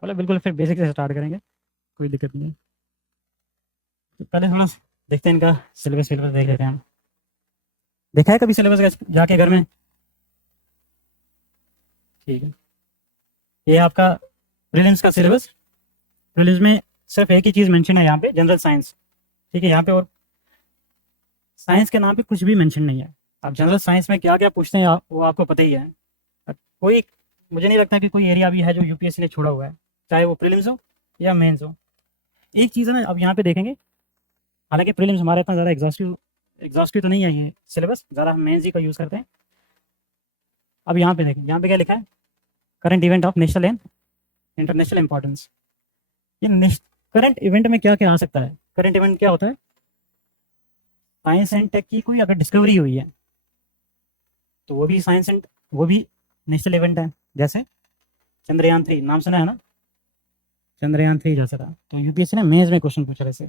बोले बिल्कुल, फिर बेसिक से स्टार्ट करेंगे, कोई दिक्कत नहीं है। तो पहले थोड़ा देखते हैं इनका सिलेबस सिलेबस देख लेते हैं हम। देखा है कभी सिलेबस जाके घर में? ठीक है, ये आपका प्रीलिम्स का सिलेबस। प्रीलिम्स में सिर्फ एक ही चीज़ मेंशन है यहाँ पे, जनरल साइंस। ठीक है, यहाँ पे और साइंस के नाम पे कुछ भी मेंशन नहीं है। अब जनरल साइंस में क्या क्या पूछते हैं वो आपको पता ही है। अब कोई, मुझे नहीं लगता कि कोई एरिया भी है जो यूपीएससी ने छोड़ा हुआ है, चाहे वो प्रीलिम्स हो या मेंस हो। एक चीज़ है ना, अब यहाँ पे देखेंगे, हालांकि प्रीलिम्स हमारा इतना ज़्यादा एग्जॉस्टिव एग्जॉस्टिव तो नहीं है ये सिलेबस, ज़्यादा हम मेंस ही का यूज़ करते हैं। अब यहाँ पे देखें, यहाँ पे क्या लिखा है, current event of national and international importance. ये करंट इवेंट में क्या क्या आ सकता है? करंट इवेंट क्या होता है? साइंस एंड टेक की कोई अगर डिस्कवरी हुई है तो वो भी साइंस एंड, वो भी नेशनल इवेंट है। जैसे चंद्रयान 3, नाम सुना है ना? चंद्रयान 3 जैसा था। तो यूपीएससी ने मेंस में क्वेश्चन पूछा वैसे।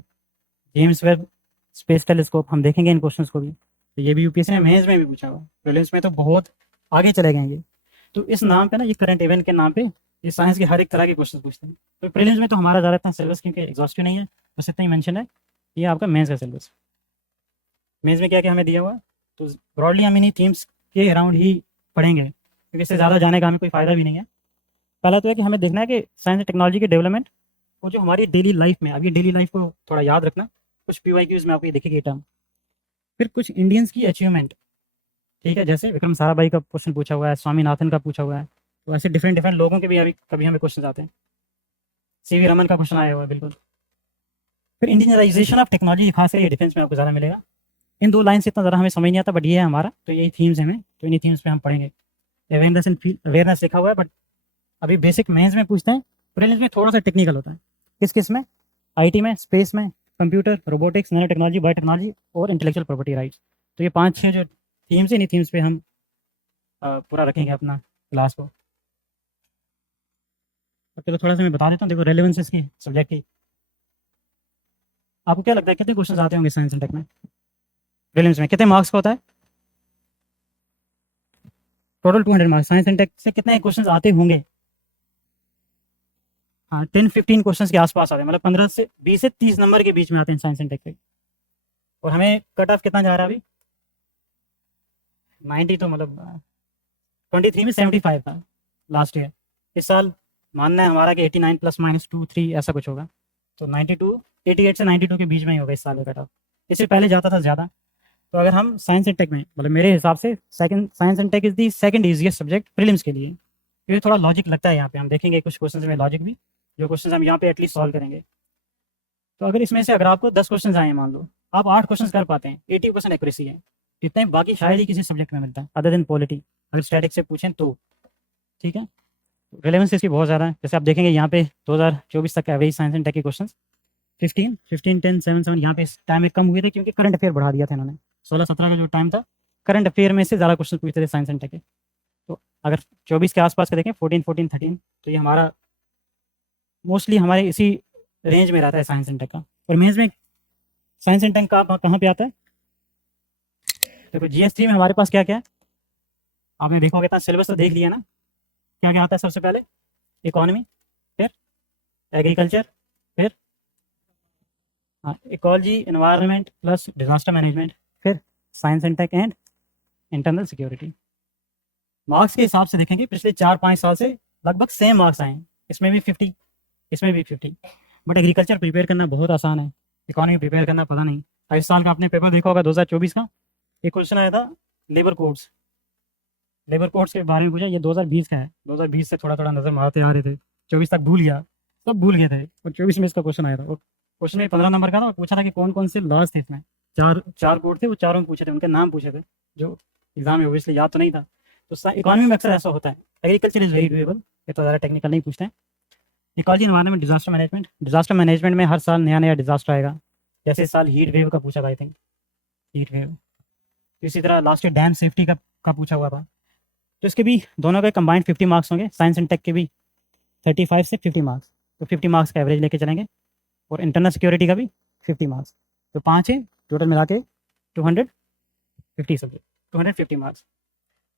जेम्स वेब स्पेस टेलीस्कोप, हम देखेंगे इन क्वेश्चंस को भी। तो ये भी यूपीएससी ने मेंस में भी पूछा हुआ। प्रीलिम्स में तो बहुत आगे चले गए ये। तो इस नाम पे ना, ये करंट इवेंट के नाम पे ये साइंस के हर एक तरह के क्वेश्चन पूछते हैं। तो प्रीलिम्स में तो हमारा ज़्यादा इतना सिलेबस क्योंकि एग्जॉस्टिव नहीं है, बस इतना ही मेंशन है। ये आपका मेंस का सिलेबस। मेंस में क्या क्या हमें दिया हुआ है, तो ब्रॉडली हम इन्हीं थीम्स के अराउंड ही पढ़ेंगे, क्योंकि इससे ज़्यादा जाने का हमें कोई फ़ायदा भी नहीं है। पहला तो है कि हमें देखना है कि साइंस एंड टेक्नोलॉजी के डेवलपमेंट और जो हमारी डेली लाइफ में, अब ये डेली लाइफ को थोड़ा याद रखना, कुछ पीवाईक्यूज में आपको ये दिखेगी टर्म। फिर कुछ इंडियंस की अचीवमेंट, ठीक है, जैसे विक्रम साराभाई का क्वेश्चन पूछा हुआ है, स्वामीनाथन का पूछा हुआ है। तो ऐसे डिफरेंट डिफरेंट लोगों के भी अभी कभी हमें क्वेश्चन आते हैं। सीवी रमन का क्वेश्चन आया हुआ है बिल्कुल। फिर इंडियनाइजेशन ऑफ टेक्नोलॉजी, खासकर ये डिफेंस में आपको ज़्यादा मिलेगा। इन दो लाइन से इतना ज़्यादा हमें समझ नहीं आता, बट ये है हमारा, तो यही थीम्स हैं हमें, तो इन्हीं थीम्स पे हम पढ़ेंगे। अवेयरनेस एंड अवेयरनेस लिखा हुआ है, बट अभी बेसिक मेंस में पूछते हैं। प्रीलिम्स में थोड़ा सा टेक्निकल होता है। किस किस में? आईटी में, स्पेस में, computer, robotics, nano technology, biotechnology और इंटेलेक्चुअल प्रॉपर्टी राइट्स। तो ये 5-6 जो थीम्स है, इन्हीं थीम्स पे हम पूरा रखेंगे अपना क्लास को। अब चलो थोड़ा सा मैं बता देता हूँ, देखो रेलेवेंस इसकी सब्जेक्ट की। आपको क्या लगता है कितने क्वेश्चन आते होंगे साइंस एंड टेक में? प्रीलिम्स में कितने मार्क्स का होता है? Total 200 marks. Science and tech से कितने क्वेश्चन आते होंगे? हाँ, 10-15 क्वेश्चन के आसपास आते हैं, मतलब 15 से 20 से 30 नंबर के बीच में आते हैं साइंस एंड टेक पे। और हमें कट ऑफ कितना जा रहा है अभी? 90, तो मतलब 23 में 75 था लास्ट ईयर। इस साल मानना है हमारा कि 89 प्लस माइनस 2-3 ऐसा कुछ होगा। तो 92, 88 से 92 के बीच में ही होगा इस साल का कट ऑफ। इससे पहले जाता था ज़्यादा। तो अगर हम साइंस एंड टेक में, मतलब मेरे हिसाब से second, science and tech is the second easiest subject prelims के लिए, क्योंकि थोड़ा लॉजिक लगता है यहाँ पे। हम देखेंगे कुछ क्वेश्चन में लॉजिक भी, जो क्वेश्चन हम यहाँ पे एटलीस्ट सॉल्व करेंगे। तो अगर इसमें से अगर आपको 10 क्वेश्चन आए, मान लो आप 8 क्वेश्चन कर पाते हैं, 80% एक्यूरेसी है। इतना ही बाकी शायद ही किसी सब्जेक्ट में मिलता है अदर देन पॉलिटी, अगर स्टैटिक से पूछें तो। ठीक है, रिलेवेंस इसकी बहुत ज़्यादा है। जैसे आप देखेंगे यहाँ पे 2024 तक एवरेज साइंस एंड टेक के क्वेश्चन 15, 15, 10, 7, 7, यहाँ पे इस टाइम में कम हुए थे क्योंकि करंट अफेयर बढ़ा दिया था इन्होंने। 16-17 का जो टाइम था, करंट अफेयर में से ज़्यादा क्वेश्चन पूछते थे साइंस एंड टेक के। तो अगर 24 के आसपास का देखें, 14, 14, 13, तो ये हमारा मोस्टली हमारे इसी रेंज में रहता है साइंस एंड टेक का। और मेंस में साइंस एंड टेक का कहाँ पे आता है? देखो GS3 में हमारे पास क्या क्या है, आपने देखा होगा, इतना सिलेबस तो देख लिया ना। क्या क्या आता है? सबसे पहले इकोनॉमी, फिर एग्रीकल्चर, फिर हाँ ecology, environment plus disaster management, फिर science and tech and internal security. Marks के हिसाब से देखेंगे पिछले 4-5 साल से लगभग सेम मार्क्स आए हैं। इसमें भी 50, इसमें भी 50। बट एग्रीकल्चर प्रिपेयर करना बहुत आसान है, इकोनॉमी प्रिपेयर करना पता नहीं। 22 साल का आपने पेपर देखा होगा 2024 का, एक क्वेश्चन आया था लेबर कोड्स। लेबर कोड्स के बारे में पूछा, ये 2020 का है। 2020 से थोड़ा थोड़ा नजर मारते आ रहे थे, 24 तक भूल गया, सब भूल गए थे। और 24 में इसका क्वेश्चन आया था, और क्वेश्चन में 15 नंबर का था, और पूछा था कि कौन कौन से लॉज थे इसमें। चार चार कोड थे, वो चारों में पूछे थे, उनके नाम पूछे थे, जो एग्जाम में ओबियसली याद तो नहीं था। तो इकोनॉमी में अक्सर ऐसा होता है। एग्रीकल्चर इज वेरी डूएबल, ये तो ज़्यादा टेक्निकल नहीं पूछते हैं। Ecology, environment, disaster management. Disaster management में हर साल नया नया डिजास्टर आएगा। जैसे इस साल हीट वेव का पूछा था, आई थिंक हीट वेव। इसी तरह लास्ट ईयर डैम सेफ्टी का पूछा हुआ था। तो इसके भी दोनों के कंबाइंड 50 मार्क्स होंगे, साइंस एंड टेक के भी 35 से 50 मार्क्स। तो 50 मार्क्स का एवरेज लेके चलेंगे। और इंटरनल सिक्योरिटी का भी 50 मार्क्स। तो 5 है टोटल मिला के 250 सब्जेक्ट, 250 मार्क्स।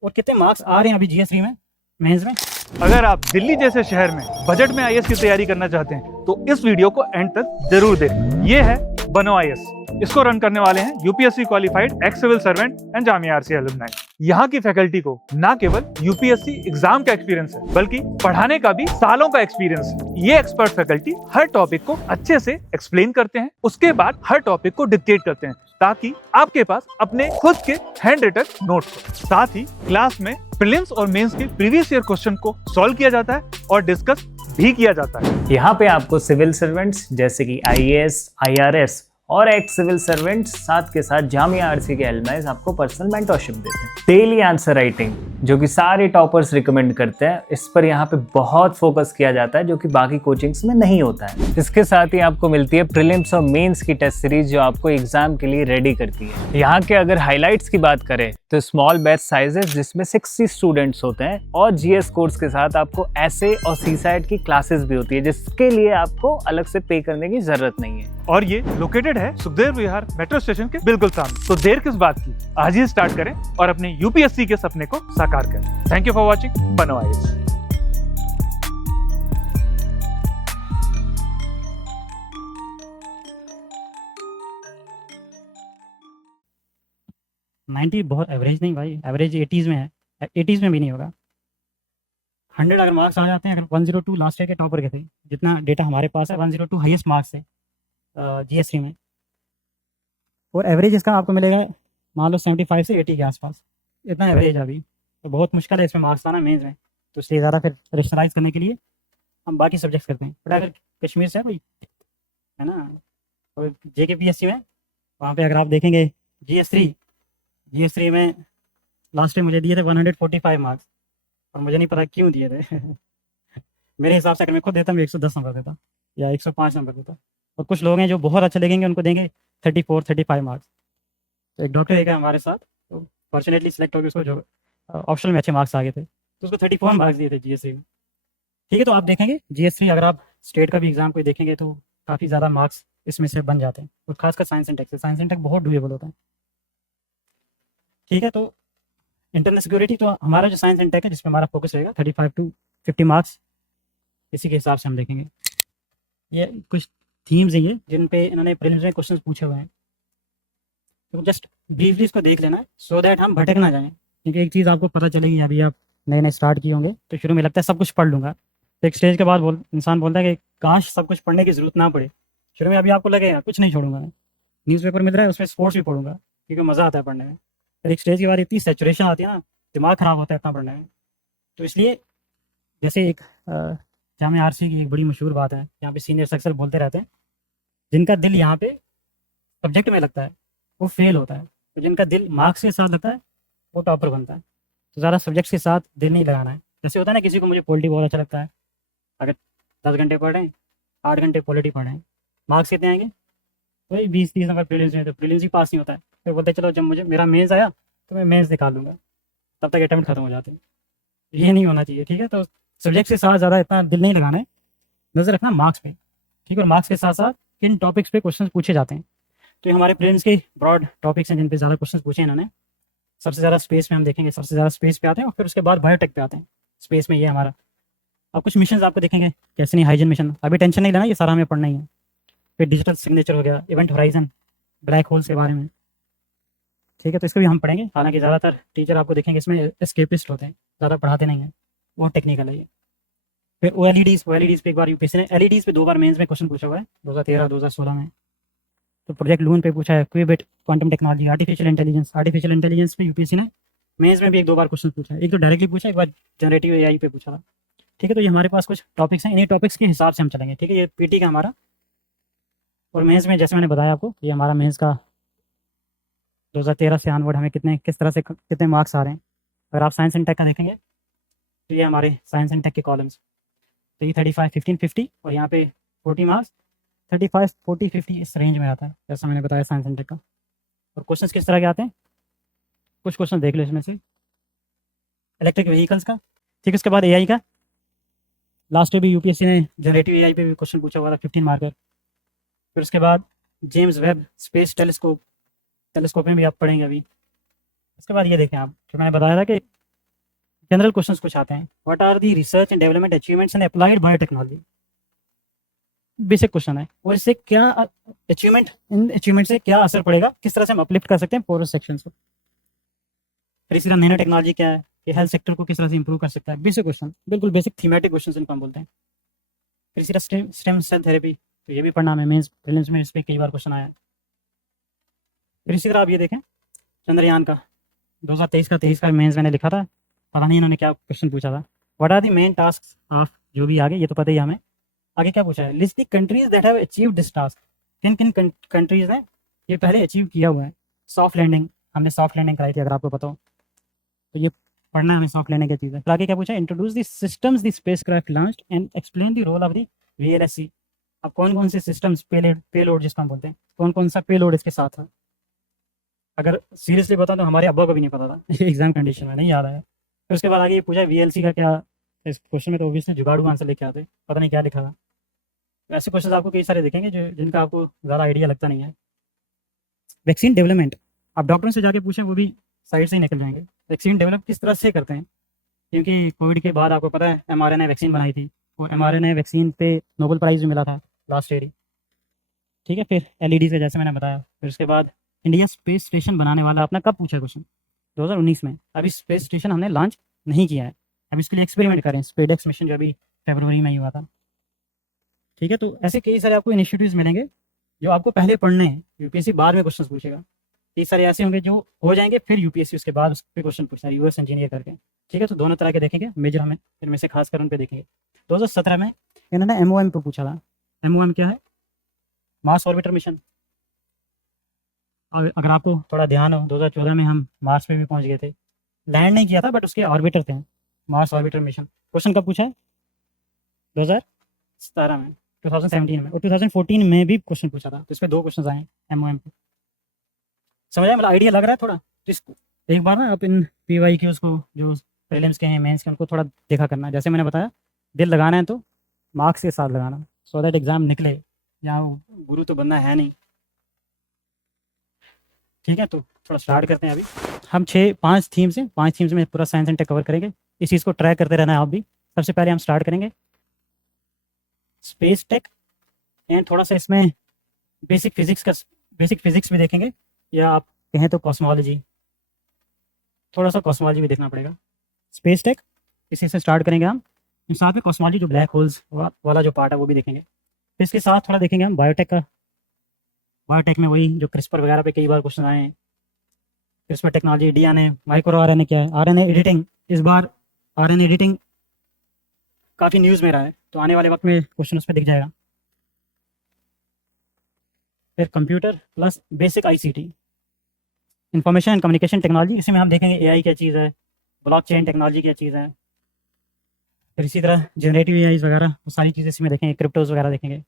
और कितने मार्क्स आ रहे हैं अभी GS3 में मेंस में। अगर आप दिल्ली जैसे शहर में बजट में आईएएस की तैयारी करना चाहते हैं तो इस वीडियो को एंड तक जरूर देखें। ये है बनो आईएएस। इसको रन करने वाले हैं UPSC qualified ex civil servant and Jamia RC alumni. यहाँ की फैकल्टी को ना केवल यूपीएससी एग्जाम का एक्सपीरियंस है बल्कि पढ़ाने का भी सालों का एक्सपीरियंस है। ये एक्सपर्ट फैकल्टी हर टॉपिक को अच्छे से एक्सप्लेन करते हैं, उसके बाद हर टॉपिक को डिक्टेट करते हैं ताकि आपके पास अपने खुद के हैंड रिटन नोट्स हो। साथ ही क्लास में प्रीलिम्स और मेंस के प्रीवियस ईयर क्वेश्चन को सॉल्व किया जाता है और डिस्कस भी किया जाता है। यहाँ पे आपको सिविल सर्वेंट्स जैसे कि आईएएस, आईआरएस और एक्स सिविल सर्वेंट्स साथ के साथ जामिया आरसी के एलुमनाइज आपको पर्सनल मेंटरशिप देते हैं। डेली आंसर राइटिंग जो कि सारे टॉपर्स रिकमेंड करते हैं, इस पर यहाँ पे बहुत फोकस किया जाता है जो कि बाकी कोचिंग्स में नहीं होता है। इसके साथ ही आपको मिलती है प्रीलिम्स और मेंस की टेस्ट सीरीज जो आपको एग्जाम के लिए रेडी करती है। यहाँ के अगर हाईलाइट्स की बात करें तो स्मॉल बैच साइजेस जिसमें 60 स्टूडेंट्स होते हैं और जीएस कोर्स के साथ आपको एसए और सीसैट की क्लासेस भी होती है जिसके लिए आपको अलग से पे करने की जरूरत नहीं है। और ये लोकेटेड है सुखदेव विहार मेट्रो स्टेशन के बिल्कुल सामने। तो देर किस बात की, आज ही स्टार्ट करें और अपने यूपीएससी के सपने को साकार करें। थैंक यू फॉर वॉचिंग बनो आईएएस। नाइन्टी बहुत एवरेज नहीं भाई, एवरेज 80s में है, 80s में भी नहीं होगा। 100 अगर मार्क्स आ जाते हैं, अगर 102 लास्ट ईयर के टॉपर के थे, जितना डेटा हमारे पास है 102 हाईएस्ट मार्क्स है GS3 में, और एवरेज इसका आपको मिलेगा मान लो 75 से 80 के आसपास, इतना एवरेज अभी। तो बहुत मुश्किल है इसमें मार्क्स आना मेंस में, तो इसलिए ज़्यादा फिर रेशनलाइज करने के लिए हम बाकी सब्जेक्ट्स करते हैं। बट अगर कश्मीर से है भाई, है ना, और JKPSC में वहाँ पे अगर आप देखेंगे GS3 में लास्ट टाइम मुझे दिए थे 145 मार्क्स, और मुझे नहीं पता क्यों दिए थे मेरे हिसाब से अगर मैं खुद देता मैं 110 नंबर देता या 105 नंबर देता। और कुछ लोग हैं जो बहुत अच्छे लगेंगे उनको देंगे 34-35 मार्क्स। तो एक डॉक्टर एक है हमारे साथ, तो फॉर्चुनेटली सिलेक्ट हो गया, उसको जो ऑप्शनल में अच्छे मार्क्स आ गए थे तो उसको 34 मार्क्स दिए थे GS3 में। ठीक है, तो आप देखेंगे GS3 अगर आप स्टेट का भी एग्जाम कोई देखेंगे तो काफ़ी ज़्यादा मार्क्स इसमें से बन जाते हैं, और खासकर साइंस एंड टेक बहुत डूएबल होता है। ठीक है, तो इंटरनल सिक्योरिटी तो हमारा जो साइंस एंड टेक है जिसमें हमारा फोकस रहेगा 35 to 50 मार्क्स, इसी के हिसाब से हम देखेंगे। ये कुछ थीम्स हैं ये जिन पे इन्होंने प्रीलिम्स में क्वेश्चंस पूछे हुए हैं, तो जस्ट ब्रीफली इसको देख लेना है सो दैट हम भटक ना जाएं। क्योंकि एक चीज़ आपको पता चलेगी, अभी आप नए नए स्टार्ट किए होंगे तो शुरू में लगता है सब कुछ पढ़ लूँगा, तो एक स्टेज के बाद इंसान बोलता है कि काश सब कुछ पढ़ने की ज़रूरत ना पड़े। शुरू में अभी आपको लगेगा कुछ नहीं छोड़ूंगा, न्यूज़पेपर मिल रहा है उसमें स्पोर्ट्स भी पढ़ूंगा क्योंकि मज़ा आता है पढ़ने में। फिर एक स्टेज के बाद इतनी सेचुरेशन आती है ना, दिमाग ख़राब होता है इतना पढ़ने में। तो इसलिए जैसे एक जामिया आरसी की एक बड़ी मशहूर बात है, यहाँ पे सीनियर्स अक्सर बोलते रहते हैं, जिनका दिल यहाँ पे सब्जेक्ट में लगता है वो फेल होता है, तो जिनका दिल मार्क्स के साथ लगता है वो टॉपर बनता है। तो ज़्यादा सब्जेक्ट्स के साथ दिल नहीं लगाना है। जैसे होता है ना, किसी को मुझे पॉलिटी बहुत अच्छा लगता है, अगर 10 घंटे पढ़ रहे हैं, 8 घंटे पॉलिटी पढ़ रहे हैं, मार्क्स कितने आएंगे? वही 20-30 नंबर प्रीलिम्स में, तो प्रीलिम्स ही पास नहीं होता है। फिर बोलते चलो जब मुझे मेरा मेंस आया तो मैं मेंस निकाल लूँगा, तब तक अटेम्प्ट खत्म हो जाते हैं। ये नहीं होना चाहिए। ठीक है, तो सब्जेक्ट के साथ ज़्यादा इतना दिल नहीं लगाना है, नज़र रखना मार्क्स पे। ठीक है, और मार्क्स के साथ साथ किन टॉपिक्स पे क्वेश्चन पूछे जाते हैं, तो ये हमारे प्रीलिम्स के ब्रॉड टॉपिक्स हैं जिन पे ज़्यादा क्वेश्चन पूछे हैं इन्होंने। सबसे ज़्यादा स्पेस में हम देखेंगे, सबसे ज़्यादा स्पेस पे आते हैं, और फिर उसके बाद बायोटेक पे आते हैं। स्पेस में ये हमारा, अब कुछ मिशन आपको देखेंगे, कैसे नहीं हाइजीन मिशन, अभी टेंशन नहीं लेना, ये सारा हमें पढ़ना ही है। फिर डिजिटल सिग्नेचर हो गया, इवेंट होराइजन, ब्लैक होल्स के बारे में। ठीक है, तो इसको भी हम पढ़ेंगे। हालांकि ज़्यादातर टीचर आपको देखेंगे इसमें एस्केपिस्ट होते हैं, ज़्यादा पढ़ाते नहीं हैं, वो टेक्निकल है ये। फिर OLEDs पे एक बार यूपीएससी ने LEDs पे 2 बार मेंस में क्वेश्चन पूछा हुआ है, 2013-2016 में। तो प्रोजेक्ट लून पे पूछा है, qubit quantum technology, artificial intelligence पे यूपीएससी ने मेंस में भी 1-2 बार क्वेश्चन पूछा है। एक तो डायरेक्टली पूछा, एक बार जनरेटिव AI पे पूछा था। ठीक है, तो ये हमारे पास कुछ टॉपिक्स हैं, इन्हीं टॉपिक्स के हिसाब से हम चलेंगे। ठीक है, ये पीटी का हमारा, और मेंस में जैसे मैंने बताया आपको, ये हमारा मेंस का 2013 से ऑनवर्ड हमें किस तरह से कितने मार्क्स आ रहे हैं। अगर आप साइंस एंड टेक का देखेंगे तो ये हमारे साइंस एंड टेक के कॉलम्स, तो ये 35, 15, 50, और यहाँ पे 40 मार्क्स, 35, 40, 50 इस रेंज में आता है, जैसा मैंने बताया साइंस एंड टेक का। और क्वेश्चंस किस तरह के आते हैं, कुछ क्वेश्चन देख लो इसमें से। इलेक्ट्रिक व्हीकल्स का, ठीक है, उसके बाद AI का, लास्ट भी यूपीएससी ने जनरेटिव AI पे भी क्वेश्चन पूछा हुआ था, 15 मार्कर। फिर उसके बाद जेम्स वेब स्पेस टेलीस्कोप में भी आप पढ़ेंगे अभी। उसके बाद ये देखें आप, जो मैंने बताया था कि जनरल क्वेश्चंस कुछ आते हैं। What are the research and development achievements in applied biotechnology, basic question है। और इससे क्या अचीवमेंट, इन अचीवमेंट से क्या असर पड़ेगा, किस तरह से हम अपलिफ्ट कर सकते हैं पोरस सेक्शन को। फिर इसी तरह नैनो टेक्नोलॉजी क्या है, ये हेल्थ सेक्टर को किस तरह से इंप्रूव कर सकता है। बेसिक क्वेश्चन, बिल्कुल बेसिक थीमेटिक क्वेश्चन इनको हम बोलते हैं। फिर इसी तरह स्टेम सेल थेरेपी, तो ये भी पढ़ना हमें मेंस प्रीलिम्स में, इस पर कई बार क्वेश्चन आया है। फिर इसी तरह आप ये देखें चंद्रयान का 2023 का मेंस मैंने लिखा था, पता नहीं इन्होंने क्या क्वेश्चन पूछा था। What are the main task of, जो भी आगे ये तो पता ही है हमें। आगे क्या पूछा है, list the countries that have achieved this task, किन किन कंट्रीज ने ये पहले अचीव किया हुआ है। सॉफ्ट लैंडिंग, हमने सॉफ्ट लैंडिंग कराई थी अगर आपको पता हो, तो ये पढ़ना है हमें सॉफ्ट लैंडिंग क्या चीज़ है। फिर आगे क्या पूछा है, introduce the systems the spacecraft launched and explain the role of the VLSC। अब कौन कौन से सिस्टम्स, पेलोड जिसको हम बोलते हैं, कौन कौन सा पेलोड इसके साथ है। अगर सीरियसली बताऊं तो हमारे अब्बा को भी नहीं पता था एग्जाम कंडीशन में नहीं याद आया। फिर उसके बाद आगे ये पूछा VLC का क्या, इस क्वेश्चन में तो ऑब्वियसली जुगाड़ू आंसर लेके आते, पता नहीं क्या लिखा था। ऐसे क्वेश्चन आपको कई सारे दिखेंगे जो जिनका आपको ज़्यादा आइडिया लगता नहीं है। वैक्सीन डेवलपमेंट, आप डॉक्टरों से जाके पूछें वो भी साइड से ही निकल जाएंगे। वैक्सीन डेवलप किस तरह से करते हैं, क्योंकि कोविड के बाद आपको पता है mRNA वैक्सीन बनाई थी, और mRNA वैक्सीन पे नोबेल प्राइज़ भी मिला था लास्ट ईयर ही। ठीक है, फिर LED से जैसे मैंने बताया। फिर उसके बाद इंडिया स्पेस स्टेशन बनाने वाला अपना कब पूछा क्वेश्चन, 2019 में। अभी स्पेस स्टेशन हमने लॉन्च नहीं किया है, अभी इसके लिए एक्सपेरिमेंट करें। स्पेडेक्स मिशन जो अभी फरवरी में ही हुआ था। ठीक है, तो ऐसे कई सारे आपको इनिशिएटिव्स मिलेंगे जो आपको पहले पढ़ने हैं, यूपीएससी बाद में क्वेश्चन पूछेगा। कई सारे ऐसे होंगे जो हो जाएंगे, फिर यूपीएससी उसके बाद उस पर क्वेश्चन पूछना है, यूएस इंजीनियर करके। ठीक है, तो दोनों तरह के देखेंगे मेजर, हमें इनमें से खासकर उन पे देखेंगे। 2017 में इन्होंने MOM पे पूछा था। MOM क्या है, मार्स ऑर्बिटर मिशन। अगर आपको थोड़ा ध्यान हो, 2014 में हम मार्स पे भी पहुंच गए थे, लैंड नहीं किया था बट उसके ऑर्बिटर थे, मार्स ऑर्बिटर मिशन। क्वेश्चन कब पूछा है, 2017 में, 2017 में, और 2014 में भी क्वेश्चन पूछा था। तो इस पर 2 क्वेश्चन आए MOM पे। समझ आया, मतलब आइडिया लग रहा है थोड़ा। तो इसको एक बार ना आप इन PYQs को, जो प्रीलिम्स के हैं, मेंस के, उनको थोड़ा देखा करना। जैसे मैंने बताया, दिल लगाना है तो मार्क्स के साथ लगाना, सो दैट एग्जाम निकले। यहाँ गुरु तो बनना है नहीं। ठीक है, तो थोड़ा स्टार्ट करते हैं। अभी हम 5 थीम्स हैं, 5 थीम्स में पूरा साइंस एंड टेक कवर करेंगे। इस चीज़ को ट्रैक करते रहना है आप भी। सबसे पहले हम स्टार्ट करेंगे स्पेस टेक, एंड थोड़ा सा इसमें बेसिक फिजिक्स भी देखेंगे, या आप कहें तो कॉस्मोलॉजी, थोड़ा सा कॉस्मोलॉजी भी देखना पड़ेगा। स्पेस टेक इसी से स्टार्ट करेंगे हम, साथ में कॉस्मोलॉजी जो ब्लैक होल्स वाला जो पार्ट है वो भी देखेंगे। फिर इसके साथ थोड़ा देखेंगे हम बायोटेक का। बायोटेक में वही जो क्रिस्पर वगैरह पे कई बार क्वेश्चन आए हैं, CRISPR technology, DNA, micro RNA क्या है, RNA एडिटिंग। इस बार RNA एडिटिंग काफ़ी न्यूज़ में रहा है, तो आने वाले वक्त में क्वेश्चन उस पर दिख जाएगा। फिर computer plus basic ICT, information and communication technology, इसमें हम देखेंगे AI क्या चीज़ है, ब्लॉकचेन टेक्नोलॉजी क्या चीज़ है। फिर इसी तरह जनरेटिव AI वगैरह, वो सारी चीज़ें इसमें देखेंगे, क्रिप्टोज वगैरह देखेंगे।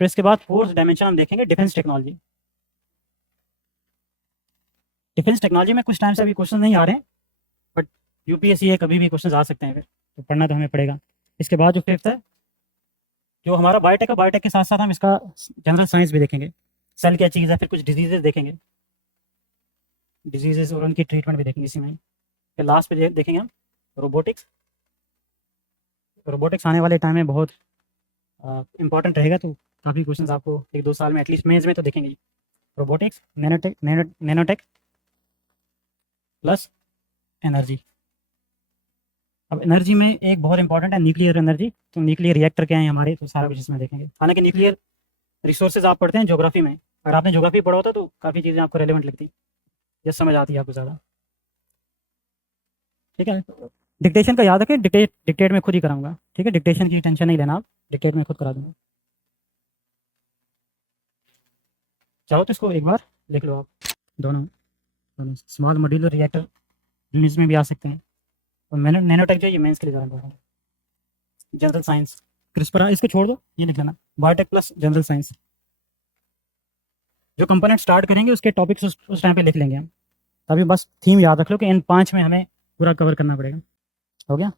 फिर इसके बाद 4th डायमेंशन हम देखेंगे डिफेंस टेक्नोलॉजी। डिफेंस टेक्नोलॉजी में कुछ टाइम से अभी क्वेश्चन नहीं आ रहे हैं, बट UPSC है, कभी भी क्वेश्चन आ सकते हैं, फिर तो पढ़ना तो हमें पड़ेगा। इसके बाद जो 5th है, जो हमारा बायोटेक है, बायोटेक के साथ साथ हम इसका जनरल साइंस भी देखेंगे, सेल क्या चीज़ है। फिर कुछ डिजीजेज देखेंगे, डिजीजेज और उनकी ट्रीटमेंट भी देखेंगे इसी में। फिर लास्ट पे देखेंगे हम रोबोटिक्स। रोबोटिक्स आने वाले टाइम में बहुत इंपॉर्टेंट रहेगा, तो काफ़ी क्वेश्चन आपको 1-2 साल में एटलीस्ट मेंस में तो देखेंगे। Robotics, nanotech plus energy. अब एनर्जी में एक बहुत इंपॉर्टेंट है न्यूक्लियर एनर्जी, तो न्यूक्लियर रिएक्टर क्या है हमारे, तो सारा कुछ इसमें देखेंगे। हालांकि न्यूक्लियर रिसोर्सेज आप पढ़ते हैं ज्योग्राफी में, अगर आपने ज्योग्राफी पढ़ा होता तो काफ़ी चीज़ें आपको रेलेवेंट लगती, ये समझ आती है आपको ज़्यादा। ठीक है, डिक्टेशन का याद रखें, डिक्टेट में खुद ही कराऊंगा। ठीक है, डिक्टेशन की टेंशन नहीं लेना आप, डिक्टेट में खुद करा दूंगा। चाहो तो इसको एक बार लिख लो आप, दोनों स्मॉल मॉड्यूलर रिएक्टर यूनिट्स में भी आ सकते हैं। और नैनोटेक जो ये मेंस के लिए ज़्यादा इंपॉर्टेंट है। जनरल साइंस, क्रिस्पर, इसको छोड़ दो, ये लिख लेना, बायोटेक प्लस जनरल साइंस। जो कंपोनेंट स्टार्ट करेंगे उसके टॉपिक्स उस टाइम पे लिख लेंगे हम। तभी बस थीम याद रख लो कि इन 5 में हमें पूरा कवर करना पड़ेगा। हो गया।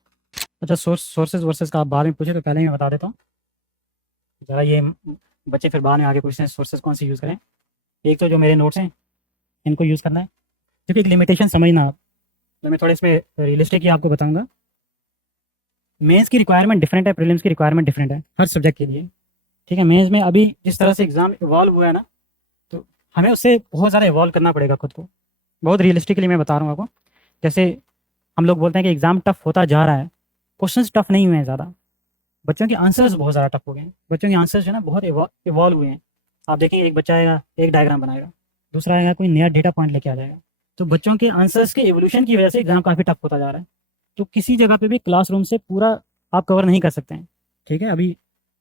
अच्छा, सोर्सेज वर्सेज का आप बाद में पूछे तो पहले ही मैं बता देता हूँ ज़रा, ये बच्चे फिर बाद में आगे पूछते हैं सोर्सेज कौन सी यूज़ करें। एक तो जो मेरे नोट्स हैं इनको यूज़ करना है, क्योंकि एक लिमिटेशन समझना आप, तो मैं थोड़ा इसमें रियलिस्टिक ही आपको बताऊंगा। मेंस की रिक्वायरमेंट डिफरेंट है, प्रीलिम्स की रिक्वायरमेंट डिफरेंट है हर सब्जेक्ट के लिए। ठीक है, मेंस में अभी जिस तरह से एग्जाम इवॉल्व हुआ है ना, तो हमें उससे बहुत ज़्यादा इवॉल्व करना पड़ेगा खुद को। बहुत रियलिस्टिकली मैं बता रहा हूँ आपको। जैसे हम लोग बोलते हैं कि एग्ज़ाम टफ होता जा रहा है, क्वेश्चंस टफ नहीं हुए हैं ज़्यादा, बच्चों के आंसर्स बहुत ज़्यादा टफ हो गए हैं। बच्चों के आंसर्स जो है ना बहुत इवॉल्व हुए हैं। आप देखेंगे एक बच्चा आएगा, एक डायग्राम बनाएगा, दूसरा आएगा कोई नया डेटा पॉइंट लेके आ जाएगा। तो बच्चों के आंसर्स के एवोल्यूशन की वजह से एग्जाम काफ़ी टफ होता जा रहा है। तो किसी जगह पे भी क्लासरूम से पूरा आप कवर नहीं कर सकते हैं। ठीक है, अभी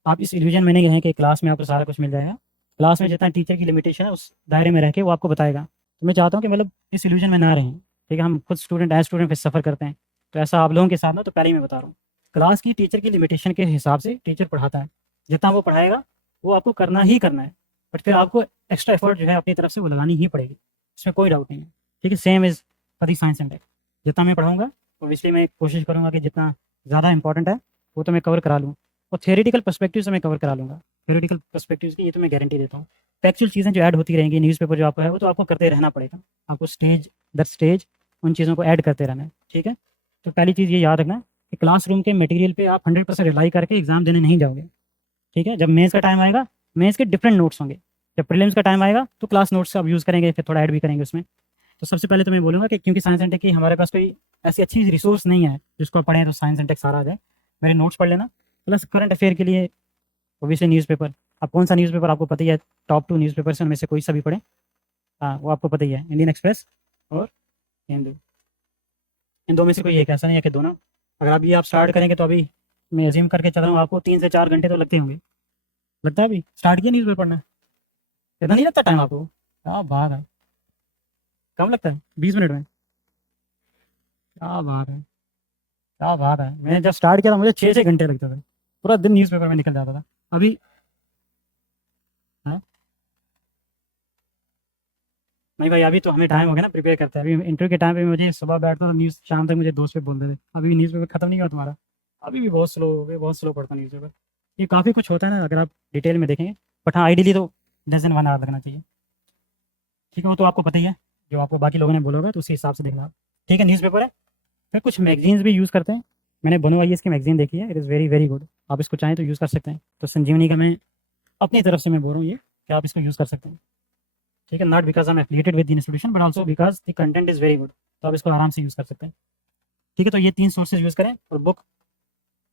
आप इस इल्यूजन में नहीं रहें कि क्लास में आपको सारा कुछ मिल जाएगा। क्लास में जितना टीचर की लिमिटेशन है उस दायरे में रह के वो आपको बताएगा। तो मैं चाहता हूँ कि मतलब इस इल्यूजन में ना रहें। ठीक है, हम खुद स्टूडेंट एज स्टूडेंट फिर सफ़र करते हैं, तो ऐसा आप लोगों के साथ ना, तो पहले ही मैं बता रहा हूँ, क्लास की टीचर की लिमिटेशन के हिसाब से टीचर पढ़ाता है। जितना वो पढ़ाएगा वो आपको करना ही करना है, बट फिर आपको एक्स्ट्रा एफर्ट जो है अपनी तरफ से वो लगानी ही पड़ेगी, इसमें कोई डाउट नहीं है। ठीक है, same is for the science and tech. जितना मैं पढ़ाऊँगा ओबियसली मैं कोशिश करूँगा कि जितना ज़्यादा इंपॉर्टेंट है वो तो मैं कवर करा लूँ, और थियोरेटिकल पर्सपेक्टिव से मैं कवर करा लूँगा। थियोरेटिकल पर्सपेक्टिव की ये तो मैं गारंटी देता हूँ। फैक्चुअल चीज़ें जो ऐड होती रहेंगी, न्यूज़पेपर जो आपका है वो तो आपको करते रहना पड़ेगा। आपको स्टेज दर स्टेज उन चीज़ों को ऐड करते रहना है। ठीक है, तो पहली चीज़ ये याद रखना कि क्लासरूम के मटेरियल पे आप 100% रिलाई करके एग्जाम देने नहीं जाओगे। ठीक है, जब मेंस का टाइम आएगा मेंस के डिफरेंट नोट्स होंगे, जब प्रीलिम्स का टाइम आएगा तो क्लास नोट्स आप यूज़ करेंगे, फिर थोड़ा ऐड भी करेंगे उसमें। तो सबसे पहले तो मैं बोलूँगा कि क्योंकि साइंस एंड टेक की हमारे पास कोई ऐसी अच्छी रिसोर्स नहीं है जिसको आप पढ़ें तो साइंस एंड टेक सारा आ जाए, मेरे नोट्स पढ़ लेना। प्लस करंट अफेयर के लिए ओबियसली न्यूज़पेपर, आप कौन सा न्यूज़पेपर आपको पता ही है, टॉप 2 न्यूज़पेपर से उनमें से कोई सा भी पढ़ें, हाँ वो आपको पता ही है, इंडियन एक्सप्रेस और हिंदू। इन दो में से कोई एक, ऐसा नहीं है कि दोनों। अगर अभी आप स्टार्ट करेंगे तो अभी मैं अज्यूम करके चल रहा हूँ आपको 3 से 4 घंटे तो लगते होंगे। लगता है अभी स्टार्ट किया न्यूज़पेपर पढ़ना? इतना नहीं लगता टाइम आपको? क्या बात है, कम लगता है 20 मिनट में? क्या बात है, क्या बात है। मैंने जब स्टार्ट किया था मुझे 6 घंटे लगते थे, पूरा दिन न्यूज़पेपर में निकल जाता था। अभी हाँ नहीं भाई, अभी तो हमें टाइम हो गया ना प्रिपेयर करते हैं। अभी इंटरव्यू के टाइम पे मुझे सुबह बैठता था न्यूज़, शाम तक मुझे दोस्त पे बोलते थे अभी भी न्यूज़पेपर खत्म नहीं हुआ तुम्हारा। अभी भी बहुत स्लो हो गए, बहुत स्लो पढ़ता न्यूज़पेपर। ये काफ़ी कुछ होता है ना अगर आप डिटेल में देखेंगे, बट हाँ आइडियली तो लेस देन 1 आवर लगना चाहिए। ठीक है, वो तो आपको पता ही है, जो आपको बाकी लोगों ने बोला होगा तो उसी हिसाब से देखना आप। ठीक है, न्यूज़पेपर है, फिर कुछ मैगजीन्स भी यूज़ करते हैं। मैंने बोनो आईएएस की मैगजीन देखी है, it is very very good. आप इसको चाहें तो यूज़ कर सकते हैं। तो संजीवनी का मैं अपनी तरफ से मैं बोल रहा हूँ ये कि आप इसको यूज़ कर सकते हैं। ठीक है, not because I am affiliated with the institution but also because the content is very good, तो आप इसको आराम से यूज़ कर सकते हैं। ठीक है, तो ये 3 सोर्सेज यूज़ करें। और बुक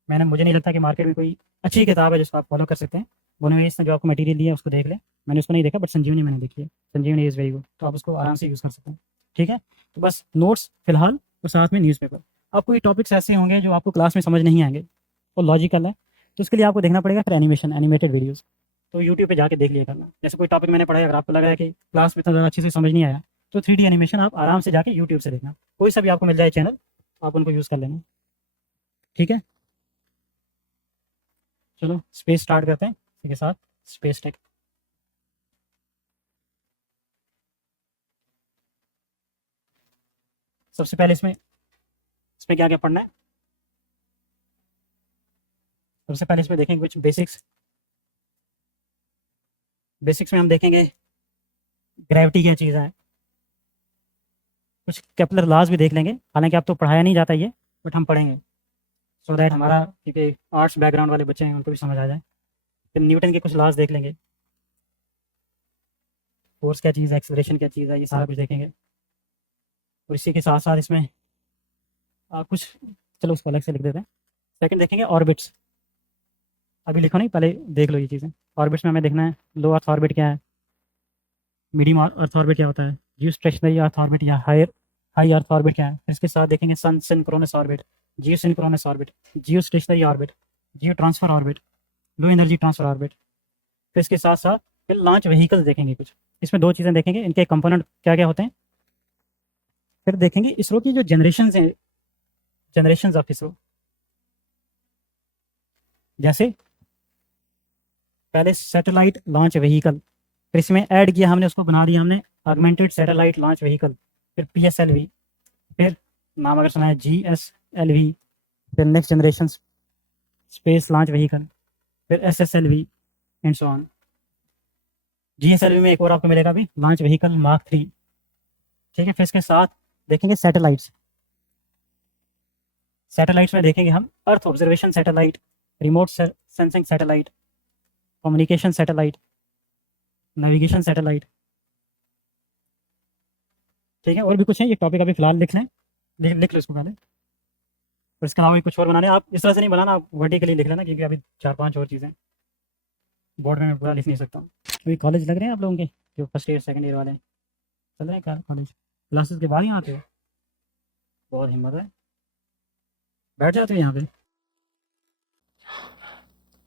मुझे नहीं लगता कि मार्केट में कोई अच्छी किताब है जिसको आप फॉलो कर सकते हैं। बोनो आईएएस ने जो आपको मटेरियल दिया है उसको देख लें। मैंने उसको नहीं देखा बट संजीवनी मैंने देखी है, संजीवनी इज़ वेरी गुड, तो आप उसको आराम से यूज़ कर सकते हैं। ठीक है, तो बस नोट्स फिलहाल और साथ में न्यूज़पेपर। आपको ये टॉपिक्स ऐसे होंगे जो आपको क्लास में समझ नहीं आएंगे और लॉजिकल है, तो उसके लिए आपको देखना पड़ेगा फिर एनिमेशन, एनिमेटेड वीडियोज़। तो यूट्यूब पे जाके देख लिया करना। जैसे कोई टॉपिक मैंने पढ़ा है, अगर आपको लगा है कि क्लास में इतना ज़्यादा अच्छे से समझ नहीं आया, तो 3D एनिमेशन आप आराम से जाके यूट्यूब से देखना। कोई सा भी आपको मिल जाए चैनल, आप उनको यूज़ कर लेना। ठीक है, चलो स्पेस स्टार्ट करते हैं इसी के साथ, स्पेस टेक। सबसे पहले इसमें इसमें क्या क्या पढ़ना है? सबसे पहले इसमें देखेंगे कुछ बेसिक्स। बेसिक्स में हम देखेंगे ग्रेविटी क्या चीज़ है, कुछ केपलर लॉज भी देख लेंगे। हालांकि आप तो पढ़ाया नहीं जाता ये, बट हम पढ़ेंगे सो दैट हमारा, क्योंकि आर्ट्स बैकग्राउंड वाले बच्चे हैं उनको भी समझ आ जाए। फिर न्यूटन के कुछ लॉज देख लेंगे, फोर्स क्या चीज़ है, एक्सेलरेशन क्या चीज़ है, ये सारा कुछ देखेंगे। और इसी के साथ साथ इसमें कुछ, चलो उसको अलग से लिख देते हैं। सेकंड देखेंगे ऑर्बिट्स। अभी लिखो नहीं, पहले देख लो ये चीज़ें। ऑर्बिट्स में हमें देखना है लो अर्थ ऑर्बिट क्या है, मीडियम अर्थ ऑर्बिट क्या होता है, जियो स्टेशनरी अर्थ ऑर्बिट या हाई अर्थ ऑर्बिट क्या है। फिर इसके साथ देखेंगे sun synchronous orbit, geo synchronous orbit, geo stationary orbit, geo transfer orbit, low energy transfer orbit. फिर इसके साथ साथ फिर लॉन्च व्हीकल्स देखेंगे कुछ। इसमें 2 चीज़ें देखेंगे, इनके कंपोनेंट क्या क्या होते हैं। फिर देखेंगे इसरो की जो जनरेशन हैं, जनरेशन ऑफ इसरो। जैसे पहले सैटेलाइट लॉन्च व्हीकल, फिर इसमें ऐड किया हमने, उसको बना दिया हमने ऑगमेंटेड सैटेलाइट लॉन्च व्हीकल। फिर PSLV, फिर नाम अगर सुना है GSLV, फिर next generation space launch vehicle, फिर SSLV and so on. GSLV में एक और आपको मिलेगा अभी लॉन्च व्हीकल मार्क 3। ठीक है, फिर इसके साथ देखेंगे सैटेलाइट्स। सैटेलाइट्स में देखेंगे हम earth observation satellite, remote sensing satellite, communication satellite, navigation satellite. ठीक है, और भी कुछ है, ये टॉपिक अभी फिलहाल लिख लें, लिख लो इसको पहले। और इसके अलावा भी कुछ और बनाने, आप इस तरह से नहीं बनाना, आप वर्टिकली लिख लेना, क्योंकि अभी 4-5 और चीज़ें बोर्ड में मैं पूरा लिख नहीं सकता हूँ। अभी कॉलेज लग रहे हैं आप लोगों के, जो फर्स्ट ईयर सेकंड ईयर वाले हैं, चल रहे हैं कॉलेज, क्लासेस के बाद ही आते हो? बहुत हिम्मत है, बैठ जाते हो यहाँ पे।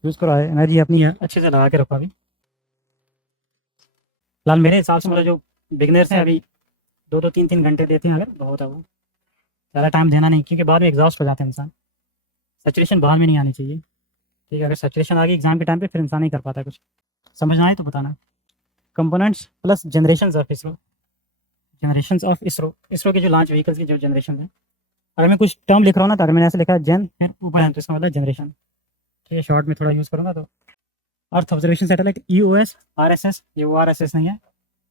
यूज़ करो, एनर्जी अपनी है अच्छे से लगा के रखो। अभी फिलहाल मेरे हिसाब से मतलब जो बिगनर्स हैं अभी 2-3 घंटे देते हैं, अगर बहुत है वो, ज़्यादा टाइम देना नहीं, क्योंकि बाद में एग्जॉस्ट हो जाते हैं इंसान। सैचुरेशन बाद में नहीं आनी चाहिए, ठीक है? अगर सैचुरेशन आ गई एग्जाम के टाइम पे, फिर इंसान नहीं कर पाता कुछ। समझना है तो बताना। Components plus generation of ISRO, generation of ISRO, ISRO के जो लॉन्च व्हीकल्स की जो जनरेशन है। अगर मैं कुछ टर्म लिख रहा हूँ ना, तो अगर मैंने ऐसे लिखा है जेन फिर ऊपर है, तो इसका मतलब जनरेशन। ठीक है, शॉर्ट में थोड़ा यूज़ करूँगा तो earth observation satellite, EOS, RSS, ये वो RSS नहीं है,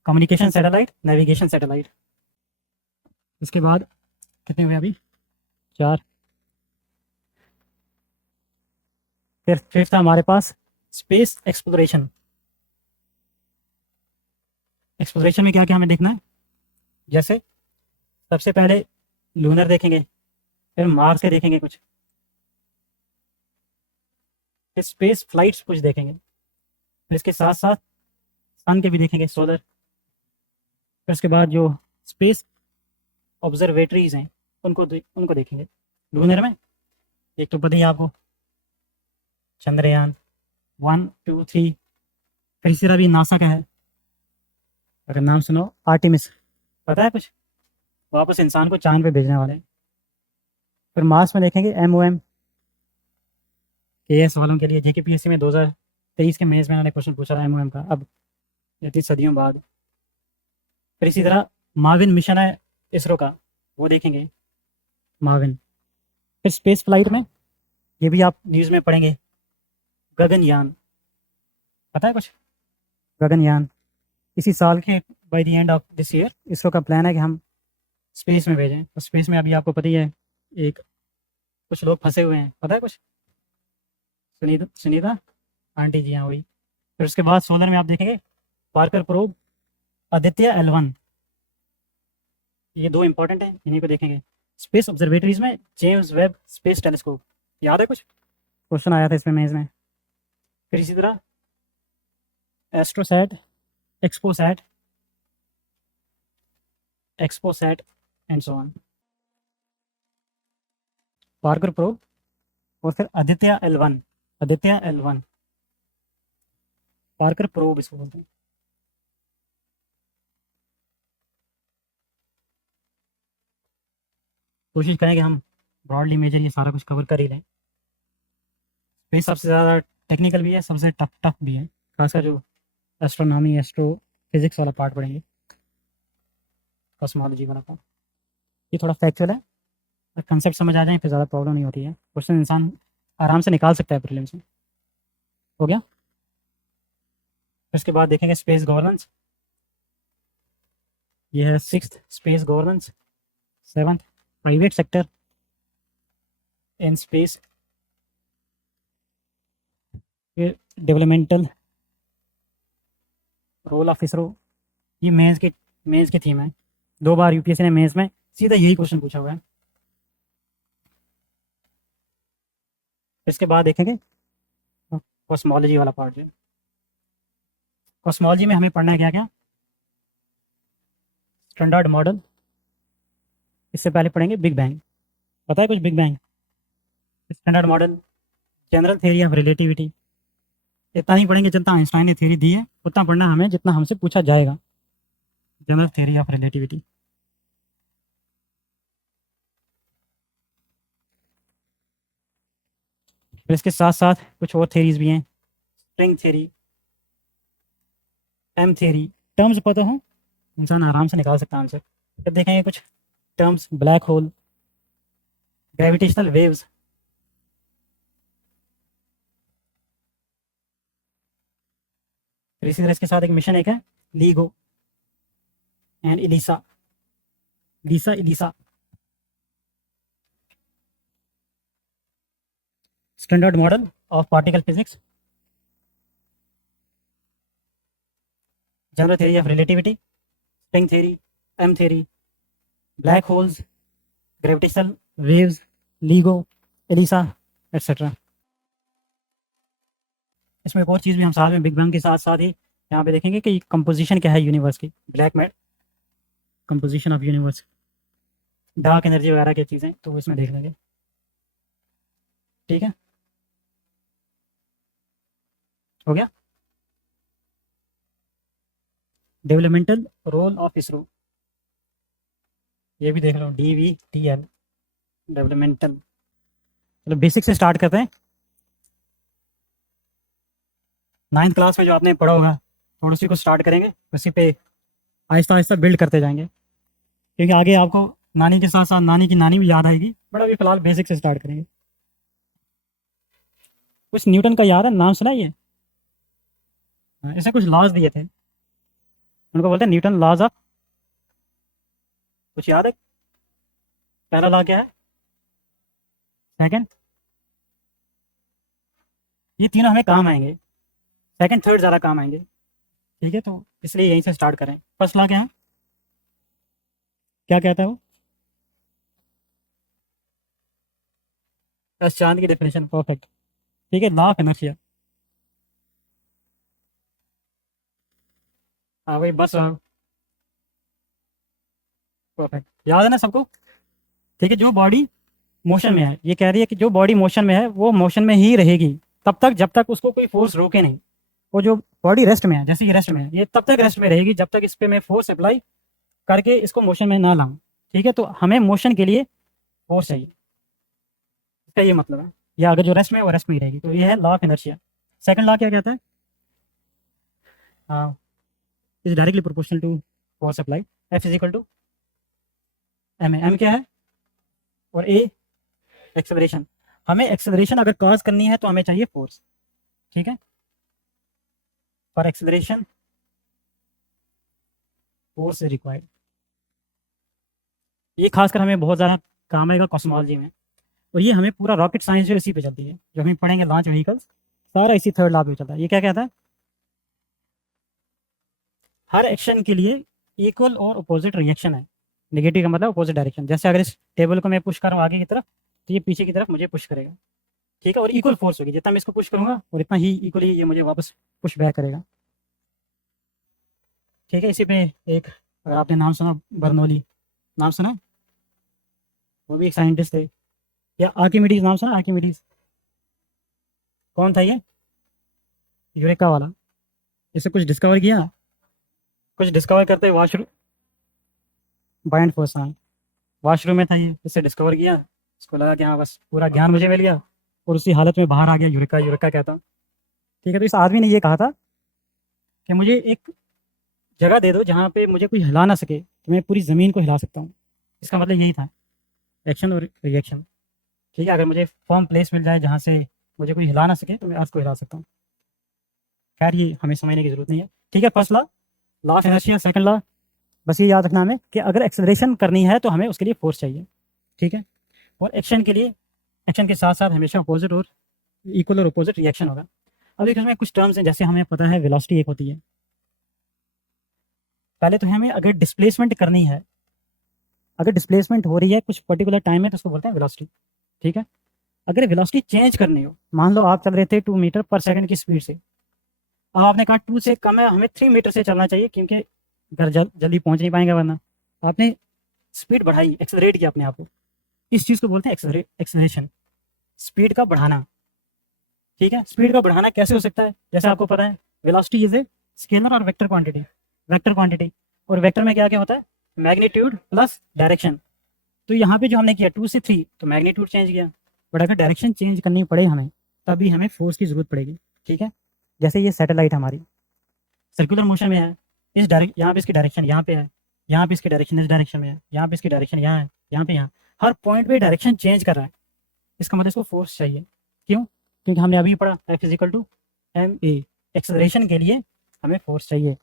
कम्युनिकेशन सैटेलाइट, नेविगेशन सैटेलाइट। इसके बाद कितने हुए अभी? 4। फिर फिफ्थ हमारे पास स्पेस एक्सप्लोरेशन। एक्सप्लोरेशन में क्या क्या हमें देखना है? जैसे सबसे पहले लूनर देखेंगे, फिर मार्स के देखेंगे कुछ, फिर स्पेस फ्लाइट्स कुछ देखेंगे, फिर इसके साथ साथ सन के भी देखेंगे, सोलर। फिर उसके बाद जो स्पेस ऑब्जर्वेटरीज हैं उनको देखेंगे। लूनर में एक तो पता ही है आपको, चंद्रयान 1, 2, 3। फिर इसी तरह भी नासा का है, अगर नाम सुनो, आर्टिमिस, पता है कुछ? वापस इंसान को चांद पे भेजने वाले हैं। फिर मार्स में देखेंगे MOM, KS वालों के लिए JKPSC में 2023 के मेज़ में उन्होंने क्वेश्चन पूछा था MOM का, अब इतनी सदियों बाद। फिर इसी तरह मार्विन मिशन है इसरो का, वो देखेंगे, मार्विन। फिर स्पेस फ्लाइट में, ये भी आप न्यूज़ में पढ़ेंगे, गगनयान, पता है कुछ? गगनयान इसी साल के by the end of this year ISRO का प्लान है कि हम स्पेस में भेजें। तो स्पेस में अभी आपको पता ही है, एक कुछ लोग फंसे हुए हैं, पता है कुछ? सुनीता आंटी जी, हाँ वही। फिर उसके बाद सोलर में आप देखेंगे पार्कर प्रोब, आदित्य L1, ये 2 इंपॉर्टेंट हैं, इन्हीं को देखेंगे। स्पेस ऑब्जर्वेटरीज में जेम्स वेब स्पेस टेलीस्कोप, याद है कुछ? क्वेश्चन आया था इसमें मेज में। फिर इसी तरह AstroSat, XPoSat and so on, Parker probe, और फिर आदित्य L1, पार्कर प्रोब इसको बोलते हैं। कोशिश करें कि हम ब्रॉडली मेजर ये सारा कुछ कवर कर ही लें। स्पेस सबसे ज़्यादा टेक्निकल भी है, सबसे टफ भी है, खासकर जो एस्ट्रोनॉमी, एस्ट्रो फिजिक्स वाला पार्ट पढ़ेंगे, कॉस्मोलॉजी वाला पार्ट। ये थोड़ा फैक्चुअल है, कंसेप्ट समझ आ जाए फिर ज़्यादा प्रॉब्लम नहीं होती है, क्वेश्चन इंसान आराम से निकाल सकता है प्रीलिम्स में। हो गया? फिर इसके बाद देखेंगे स्पेस गवर्नेंस, ये है 6th space governance. 7th private sector in space, फिर डेवलपमेंटल रोल ऑफ इसरो। ये मेंस की थीम है, 2 बार यूपीएससी ने मेंस में सीधा यही क्वेश्चन पूछा हुआ है। इसके बाद देखेंगे कॉस्मोलॉजी वाला पार्ट है। कॉस्मोलॉजी में हमें पढ़ना है क्या क्या? स्टैंडर्ड मॉडल, इससे पहले पढ़ेंगे बिग बैंग, पता है कुछ big bang? Standard model, general theory of relativity, इतना ही पढ़ेंगे जितना आइंस्टाइन ने थ्योरी दी है, उतना पढ़ना हमें जितना हमसे पूछा जाएगा, जनरल थ्योरी ऑफ रिलेटिविटी। फिर इसके साथ साथ कुछ और थ्योरीज भी हैं, string theory, M theory. Terms पता हो इंसान आराम से निकाल सकता है आंसर। फिर देखेंगे कुछ terms, black hole, gravitational waves, फिर इसी तरह इसके साथ एक मिशन एक है LIGO and eLISA, LISA eLISA. Standard model of particle physics, general theory of relativity, string theory, M theory, black holes, gravitational waves, LIGO, eLISA etcetera. इसमें एक और चीज़ भी हम साथ में बिग बैंग के साथ साथ ही यहाँ पे देखेंगे कि कंपोजिशन क्या है यूनिवर्स की, black matter, composition of universe, dark energy वगैरह की चीज़ें, तो इसमें देख लेंगे। ठीक है, हो गया। डेवलपमेंटल रोल ऑफ इसरो, ये भी देख लो, DVTL, डेवलपमेंटल। चलो बेसिक से स्टार्ट करते हैं। 9th क्लास में जो आपने पढ़ा होगा, थोड़ी सी को स्टार्ट करेंगे, उसी पे आहिस्ता आहिस्ता बिल्ड करते जाएंगे, क्योंकि आगे आपको नानी के साथ साथ नानी की नानी भी याद आएगी, बट अभी फिलहाल बेसिक से स्टार्ट करेंगे। कुछ न्यूटन का याद है, नाम सुना ही है? ऐसे कुछ लॉज दिए थे, उनको बोलते हैं न्यूटन लॉज ऑफ, कुछ याद है? पहला लॉ क्या है, सेकंड, ये तीनों हमें काम आएंगे, सेकंड थर्ड ज़्यादा काम आएंगे। ठीक है, तो इसलिए यहीं से स्टार्ट करें। फर्स्ट लॉ क्या है, क्या कहता है वो? बस चांद की डेफिनेशन, परफेक्ट। ठीक है, लॉ ऑफ इनर्शिया, हाँ भाई बस, परफेक्ट, याद है ना सबको? ठीक है, जो बॉडी मोशन में है, ये कह रही है कि जो बॉडी मोशन में है वो मोशन में ही रहेगी तब तक जब तक उसको कोई फोर्स रोके नहीं। वो जो बॉडी रेस्ट में है, जैसे ये रेस्ट में है, ये तब तक रेस्ट में रहेगी जब तक इस पे मैं फोर्स अप्लाई करके इसको मोशन में ना लाऊं। ठीक है, तो हमें मोशन के लिए फोर्स चाहिए, इसका ये मतलब है। या अगर जो रेस्ट में है वो रेस्ट में ही रहेगी, तो ये है law of inertia. Second law क्या कहता है? हाँ, is directly proportional to force apply, F is equal to m. M क्या है? और ए एक्सेलरेशन। हमें एक्सेलरेशन अगर कॉज करनी है तो हमें चाहिए फोर्स। ठीक है, for acceleration force is required. ये खासकर हमें बहुत ज़्यादा काम आएगा कॉस्मोलॉजी में, और ये हमें पूरा रॉकेट साइंस जो इसी पे चलती है, जो हम पढ़ेंगे लॉन्च व्हीकल्स, सारा इसी थर्ड लॉ पे चलता है। ये क्या कहता है? हर एक्शन के लिए इक्वल और अपोजिट रिएक्शन है। नेगेटिव का मतलब अपोजिट डायरेक्शन। जैसे अगर इस टेबल को मैं पुश करूँ आगे की तरफ, तो ये पीछे की तरफ मुझे पुश करेगा। ठीक है, और इक्वल फोर्स होगी, जितना मैं इसको पुश करूंगा और इतना ही इक्वली ये मुझे वापस पुश बैक करेगा। ठीक है, इसी पे एक, अगर आपने नाम सुना, बर्नौली, नाम सुना? वो भी एक साइंटिस्ट थे। या आर्किमिडीज, नाम सुना? आर्किमिडीज कौन था? ये यूरेका वाला। इसे कुछ डिस्कवर किया, कुछ डिस्कवर करते वॉशरूम, बाइंड फोर्स, हाँ वॉशरूम में था ये, इससे डिस्कवर किया, इसको लगा कि हाँ बस पूरा ज्ञान मुझे मिल गया, और उसी हालत में बाहर आ गया, यूरेका यूरेका कहता। ठीक है, तो इस आदमी ने ये कहा था कि मुझे एक जगह दे दो जहाँ पे मुझे कोई हिला ना सके, तो मैं पूरी ज़मीन को हिला सकता हूँ। इसका मतलब यही था, एक्शन और रिएक्शन। ठीक है, अगर मुझे फर्म प्लेस मिल जाए जहाँ से मुझे कोई हिला ना सके, तो मैं अर्थ को हिला सकता हूँ। खैर ये हमें समझने की जरूरत नहीं है। ठीक है, first law, law of inertia. Second law, बस ये याद रखना हमें कि अगर एक्सेलरेशन करनी है तो हमें उसके लिए फोर्स चाहिए। ठीक है, और एक्शन के लिए, एक्शन के साथ साथ हमेशा अपोजिट और इक्वल और अपोजिट रिएक्शन होगा। अब देखिए इसमें कुछ टर्म्स हैं, जैसे हमें पता है वेलोसिटी एक होती है। पहले तो हमें अगर डिस्प्लेसमेंट करनी है, अगर डिस्प्लेसमेंट हो रही है कुछ पर्टिकुलर टाइम में, तो उसको बोलते हैं वेलोसिटी। ठीक है, अगर वेलोसिटी चेंज करनी हो, मान लो आप चल रहे थे 2 मीटर पर सेकंड की स्पीड से, अब आपने कहा 2 से कम है, हमें 3 मीटर से चलना चाहिए क्योंकि घर जल्दी पहुंच नहीं पाएंगे वरना। आपने स्पीड बढ़ाई, एक्सेलरेट किया अपने आप को, इस चीज़ को बोलते हैं एक्सेलरेशन, स्पीड का बढ़ाना। ठीक है, स्पीड का बढ़ाना कैसे हो सकता है? जैसे आपको पता है वेलोसिटी इज ए स्केलर और वेक्टर क्वांटिटी, वेक्टर क्वांटिटी, और वेक्टर में क्या क्या होता है? Magnitude plus direction. तो यहाँ पे जो हमने किया 2 से 3, तो मैग्नीट्यूड चेंज किया, बट अगर डायरेक्शन चेंज करनी पड़े हमें, तभी हमें फोर्स की जरूरत पड़ेगी। ठीक है, जैसे ये सैटेलाइट हमारी सर्कुलर मोशन में है, इस डायरेक्ट, यहाँ पे इसकी डायरेक्शन यहाँ पे है, यहाँ पे इसकी डायरेक्शन इस डायरेक्शन में है, यहाँ पे इसकी डायरेक्शन यहाँ है, यहाँ पे यहाँ, हर पॉइंट पे डायरेक्शन चेंज कर रहा है। इसका मतलब इसको फोर्स चाहिए। क्यों? क्योंकि हमने अभी पढ़ा F is equal to m a, acceleration के लिए हमें फोर्स चाहिए।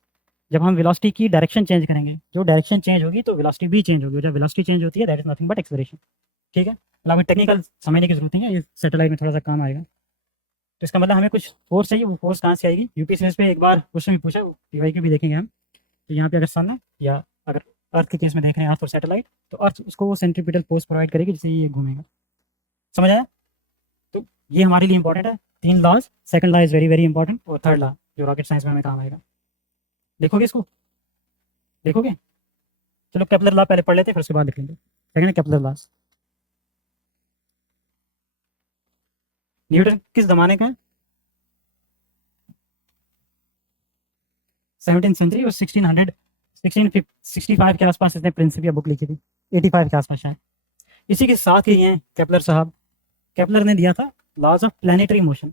जब हम वेलोसिटी की डायरेक्शन चेंज करेंगे, जो डायरेक्शन चेंज होगी तो वेलोसिटी भी चेंज होगी, जब वेलोसिटी चेंज होती है that is nothing but acceleration. ठीक है, मतलब टेक्निकल समझने की जरूरत नहीं है, ये सैटेलाइट में थोड़ा सा काम आएगा। तो इसका मतलब हमें कुछ फोर्स चाहिए, वो फोर्स कहाँ से आएगी? यूपीएससी पे एक बार क्वेश्चन भी पूछा, पीवाई के भी देखेंगे हम। तो यहाँ पे अगर सन है या अगर अर्थ के केस में देख रहे हैं अर्थ और सैटेलाइट, तो अर्थ उसको वो सेंट्रीपिटल फोर्स प्रोवाइड करेगी जिससे ये घूमेगा। समझ आया? तो ये हमारे लिए इंपॉर्टेंट है 3 laws. Second law is very very important, और थर्ड लॉ जो रॉकेट साइंस में हमें काम आएगा। देखोगे इसको? देखोगे? चलो केपलर लॉ पहले पढ़ लेते हैं, फिर उसके बाद लिख लेंगे। Second Kepler law. न्यूटन किस जमाने का है? 17th सेंचुरी और 1665 के आसपास इसने प्रिंसिपिया बुक लिखी थी, 85 के आसपास शायद। इसी के साथ ही हैं केपलर साहब। केपलर ने दिया था laws of planetary motion.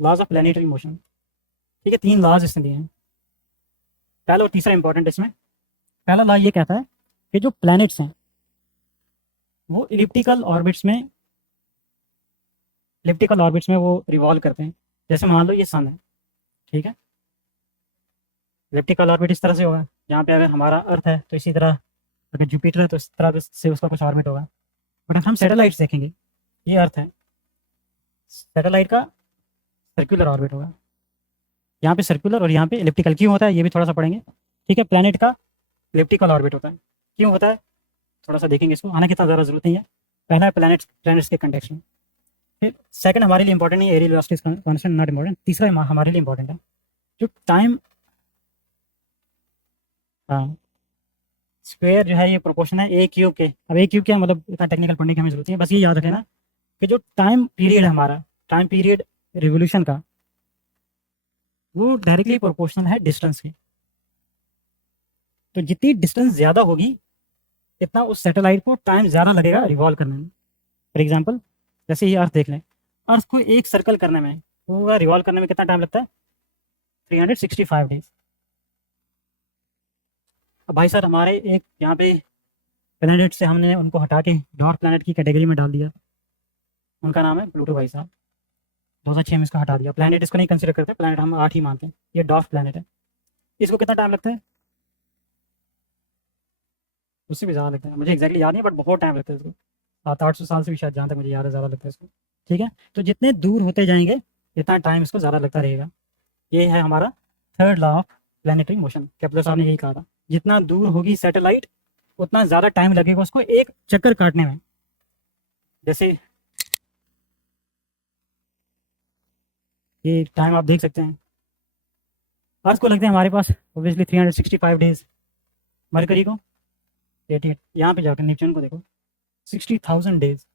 Laws of planetary motion, ठीक है, 3 लॉज इसने दिए हैं। पहला और तीसरा इंपॉर्टेंट इसमें। पहला लॉ ये कहता है कि जो प्लैनेट्स हैं वो इलिप्टिकल ऑर्बिट्स में वो रिवॉल्व करते हैं। जैसे मान लो ये सन है, ठीक है, इलिप्टिकल ऑर्बिट इस तरह से होगा। यहाँ पे अगर हमारा अर्थ है तो इसी तरह, अगर जुपिटर है तो इस तरह से उसका कुछ ऑर्बिट होगा। बट अगर हम सैटेलाइट्स देखेंगे, ये अर्थ है, सैटेलाइट का सर्कुलर ऑर्बिट होगा। यहाँ पे सर्कुलर और यहाँ पे इलिप्टिकल। क्यों होता है ये भी थोड़ा सा पढ़ेंगे, ठीक है। प्लैनेट का इलिप्टिकल ऑर्बिट होता है, क्यों होता है थोड़ा सा देखेंगे इसको, हालांकि इतना ज़्यादा जरूरत नहीं है। पहला है प्लैनेट्स के कंटेक्स्ट में। फिर सेकंड हमारे लिए इंपॉर्टेंट है areal velocity constant, not important. तीसरा हमारे लिए इंपॉर्टेंट है जो टाइम, हाँ, स्क्वायर जो है ये प्रोपोर्शन है ए क्यूब के। अब ए क्यूब क्या मतलब इतना टेक्निकल पढ़ने की हमें जरूरत नहीं है, बस ये याद रखना कि जो टाइम पीरियड है हमारा, टाइम पीरियड रिवोल्यूशन का, वो डायरेक्टली प्रोपोर्शनल है डिस्टेंस की। तो जितनी डिस्टेंस ज़्यादा होगी इतना उस सैटेलाइट को टाइम ज़्यादा लगेगा रिवॉल्व करने में। फॉर एग्जांपल जैसे ये अर्थ देख लें, अर्थ को एक सर्कल करने में, पूरा रिवॉल्व करने में कितना टाइम लगता है? 365 डेज। अब भाई सर हमारे एक यहाँ पे प्लैनेट से हमने उनको हटा के डॉर्फ प्लैनेट की कैटेगरी में डाल दिया, उनका नाम है प्लूटो भाई साहब। 2006 में इसको हटा दिया। प्लैनेट इसको नहीं कंसिडर करते, प्लैनेट हम 8 ही मानते हैं। ये डॉर्फ प्लैनेट है, इसको कितना टाइम लगता है? उससे भी ज़्यादा लगता है, मुझे एक्जैक्टली याद नहीं, बट बहुत टाइम लगता है इसको। 700-800 साल से भी शायद, जहाँ तक मुझे याद है, ज़्यादा लगता है इसको, ठीक है। तो जितने दूर होते जाएंगे इतना टाइम इसको ज़्यादा लगता रहेगा। ये है हमारा third law of planetary motion. Kepler साहब ने यही कहा था, जितना दूर होगी सैटेलाइट उतना ज़्यादा टाइम लगेगा उसको एक चक्कर काटने में। जैसे ये टाइम आप देख सकते हैं, अर्थ को लगते हैं हमारे पास ऑब्वियसली 365 डेज, मरकरी को 88, यहाँ पे जाकर नेपच्यून को देखो 60,000 डेज,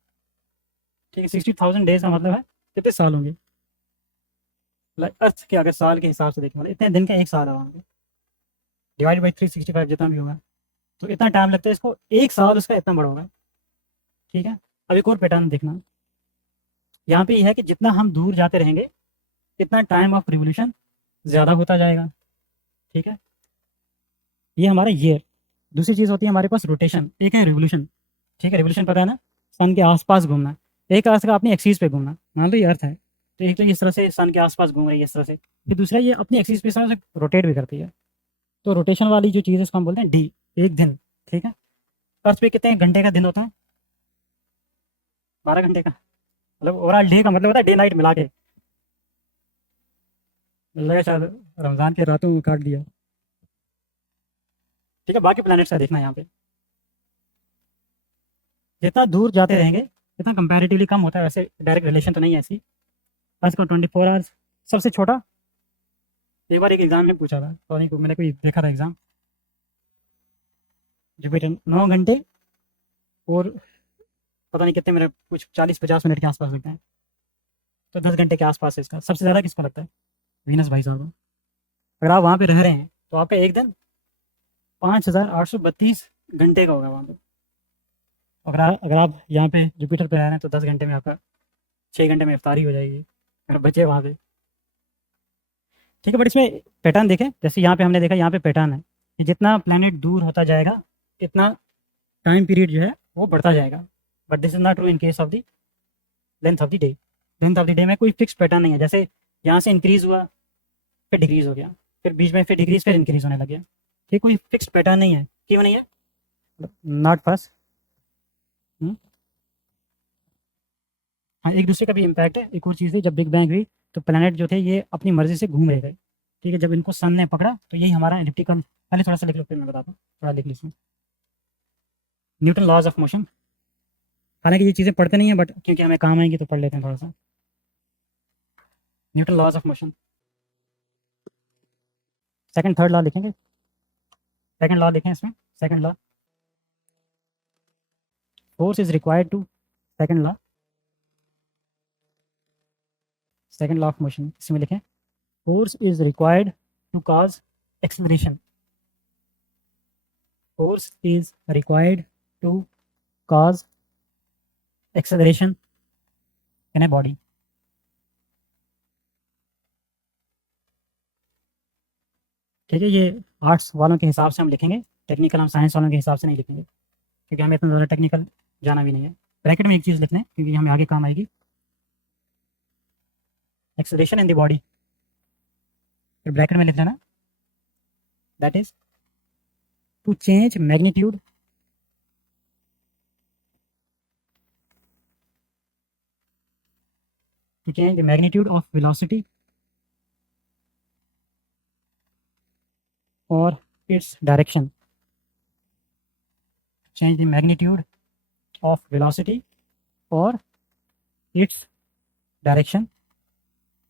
ठीक है। 60,000 डेज का मतलब है कितने साल होंगे? अर्थ के अगर साल के हिसाब से देखें, मतलब इतने दिन का एक साल होगा, डिवाइड बाई 365 जितना भी होगा, तो इतना टाइम लगता है इसको, एक साल उसका इतना बड़ा होगा, ठीक है। अब एक और पैटर्न देखना, यहाँ पे ये है कि जितना हम दूर जाते रहेंगे इतना टाइम ऑफ रिवोल्यूशन ज़्यादा होता जाएगा, ठीक है। ये हमारा ईयर। दूसरी चीज़ होती है हमारे पास रोटेशन, एक है रिवोल्यूशन, ठीक है। रिवोल्यूशन पता है ना, सन के आसपास घूमना। एक अर्थ का अपनी एक्सिस पे घूमना, मान लो ये अर्थ है तो एक तो इस तरह से सन के आसपास घूम रही है इस तरह से, फिर दूसरा ये अपनी एक्सिस पे इस तरह से रोटेट भी करती है। तो रोटेशन वाली जो चीज़ है उसको हम बोलते हैं डी, एक दिन, ठीक है। अर्थ पे कितने घंटे का दिन होता है? 12 घंटे का, मतलब ओवरऑल डे का मतलब होता है डे नाइट मिला के। लगा शायद रमज़ान के रातों में काट दिया, ठीक है। बाकी प्लैनेट्स का देखना यहाँ पे, जितना दूर जाते रहेंगे इतना कंपैरेटिवली कम होता है। वैसे डायरेक्ट रिलेशन तो नहीं है ऐसी। अर्थ को 24 आवर्स, सबसे छोटा, एक बार एक एग्जाम में पूछा था, तो नहीं मैंने कोई देखा था एग्जाम, जुपिटर 9 घंटे और पता नहीं कितने मिनट, कुछ 40-50 मिनट के आसपास लगते हैं, तो 10 घंटे के आसपास है इसका। सबसे ज़्यादा किसको लगता है? वीनस भाई साहब को। अगर आप वहाँ पे रह रहे हैं तो आपका एक दिन 5,832 घंटे का होगा वहाँ पे। अगर आप यहाँ पे जुपिटर पे रह रहे हैं तो 10 घंटे में आपका 6 घंटे में इफ्तारी हो जाएगी अगर बचे वहाँ पे, ठीक है। बट इसमें पैटर्न देखें, जैसे यहाँ पे हमने देखा, यहाँ पे पैटर्न है कि जितना प्लैनेट दूर होता जाएगा इतना टाइम पीरियड जो है वो बढ़ता जाएगा। But this is not true in case of the length of the day. Length of the day में कोई फिक्स पैटर्न नहीं है। जैसे यहाँ से इंक्रीज हुआ फिर डिक्रीज हो गया, फिर बीच में फिर डिक्रीज फिर इंक्रीज होने लग गया, ठीक। कोई फिक्स पैटर्न नहीं है। क्यों नहीं है? नॉट फर्स्ट हाँ, एक दूसरे का भी इम्पैक्ट है। एक और चीज़ है, जब बिग बैंग हुई तो प्लैनेट जो थे ये अपनी मर्जी से घूम रहे थे, ठीक है। जब इनको सन ने पकड़ा तो यही हमारा एलिप्टिकल, पहले थोड़ा सा लिख लो फिर मैं बताता हूँ, थोड़ा लिख लो इसमें। न्यूटन लॉज ऑफ मोशन, हालांकि ये चीज़ें पढ़ते नहीं है बट क्योंकि हमें काम आएंगी तो पढ़ लेते हैं थोड़ा सा। Newton laws of motion, second third law लिखेंगे, सेकंड लॉ लिखें इसमें। Second law, force is required to, second law, second law of motion इसमें लिखें, force is required to cause acceleration, force is required to cause acceleration in a body. ठीक है, ये arts वालों के हिसाब से हम लिखेंगे, टेक्निकल हम साइंस वालों के हिसाब से नहीं लिखेंगे क्योंकि हमें इतना ज़्यादा टेक्निकल जाना भी नहीं है। ब्रैकेट में एक चीज़ लिखना है क्योंकि हमें आगे काम आएगी, एक्सेलरेशन इन द बॉडी, फिर ब्रैकेट में लिख लेना that is to change magnitude to change the magnitude of velocity or its direction, change the magnitude of velocity or its direction,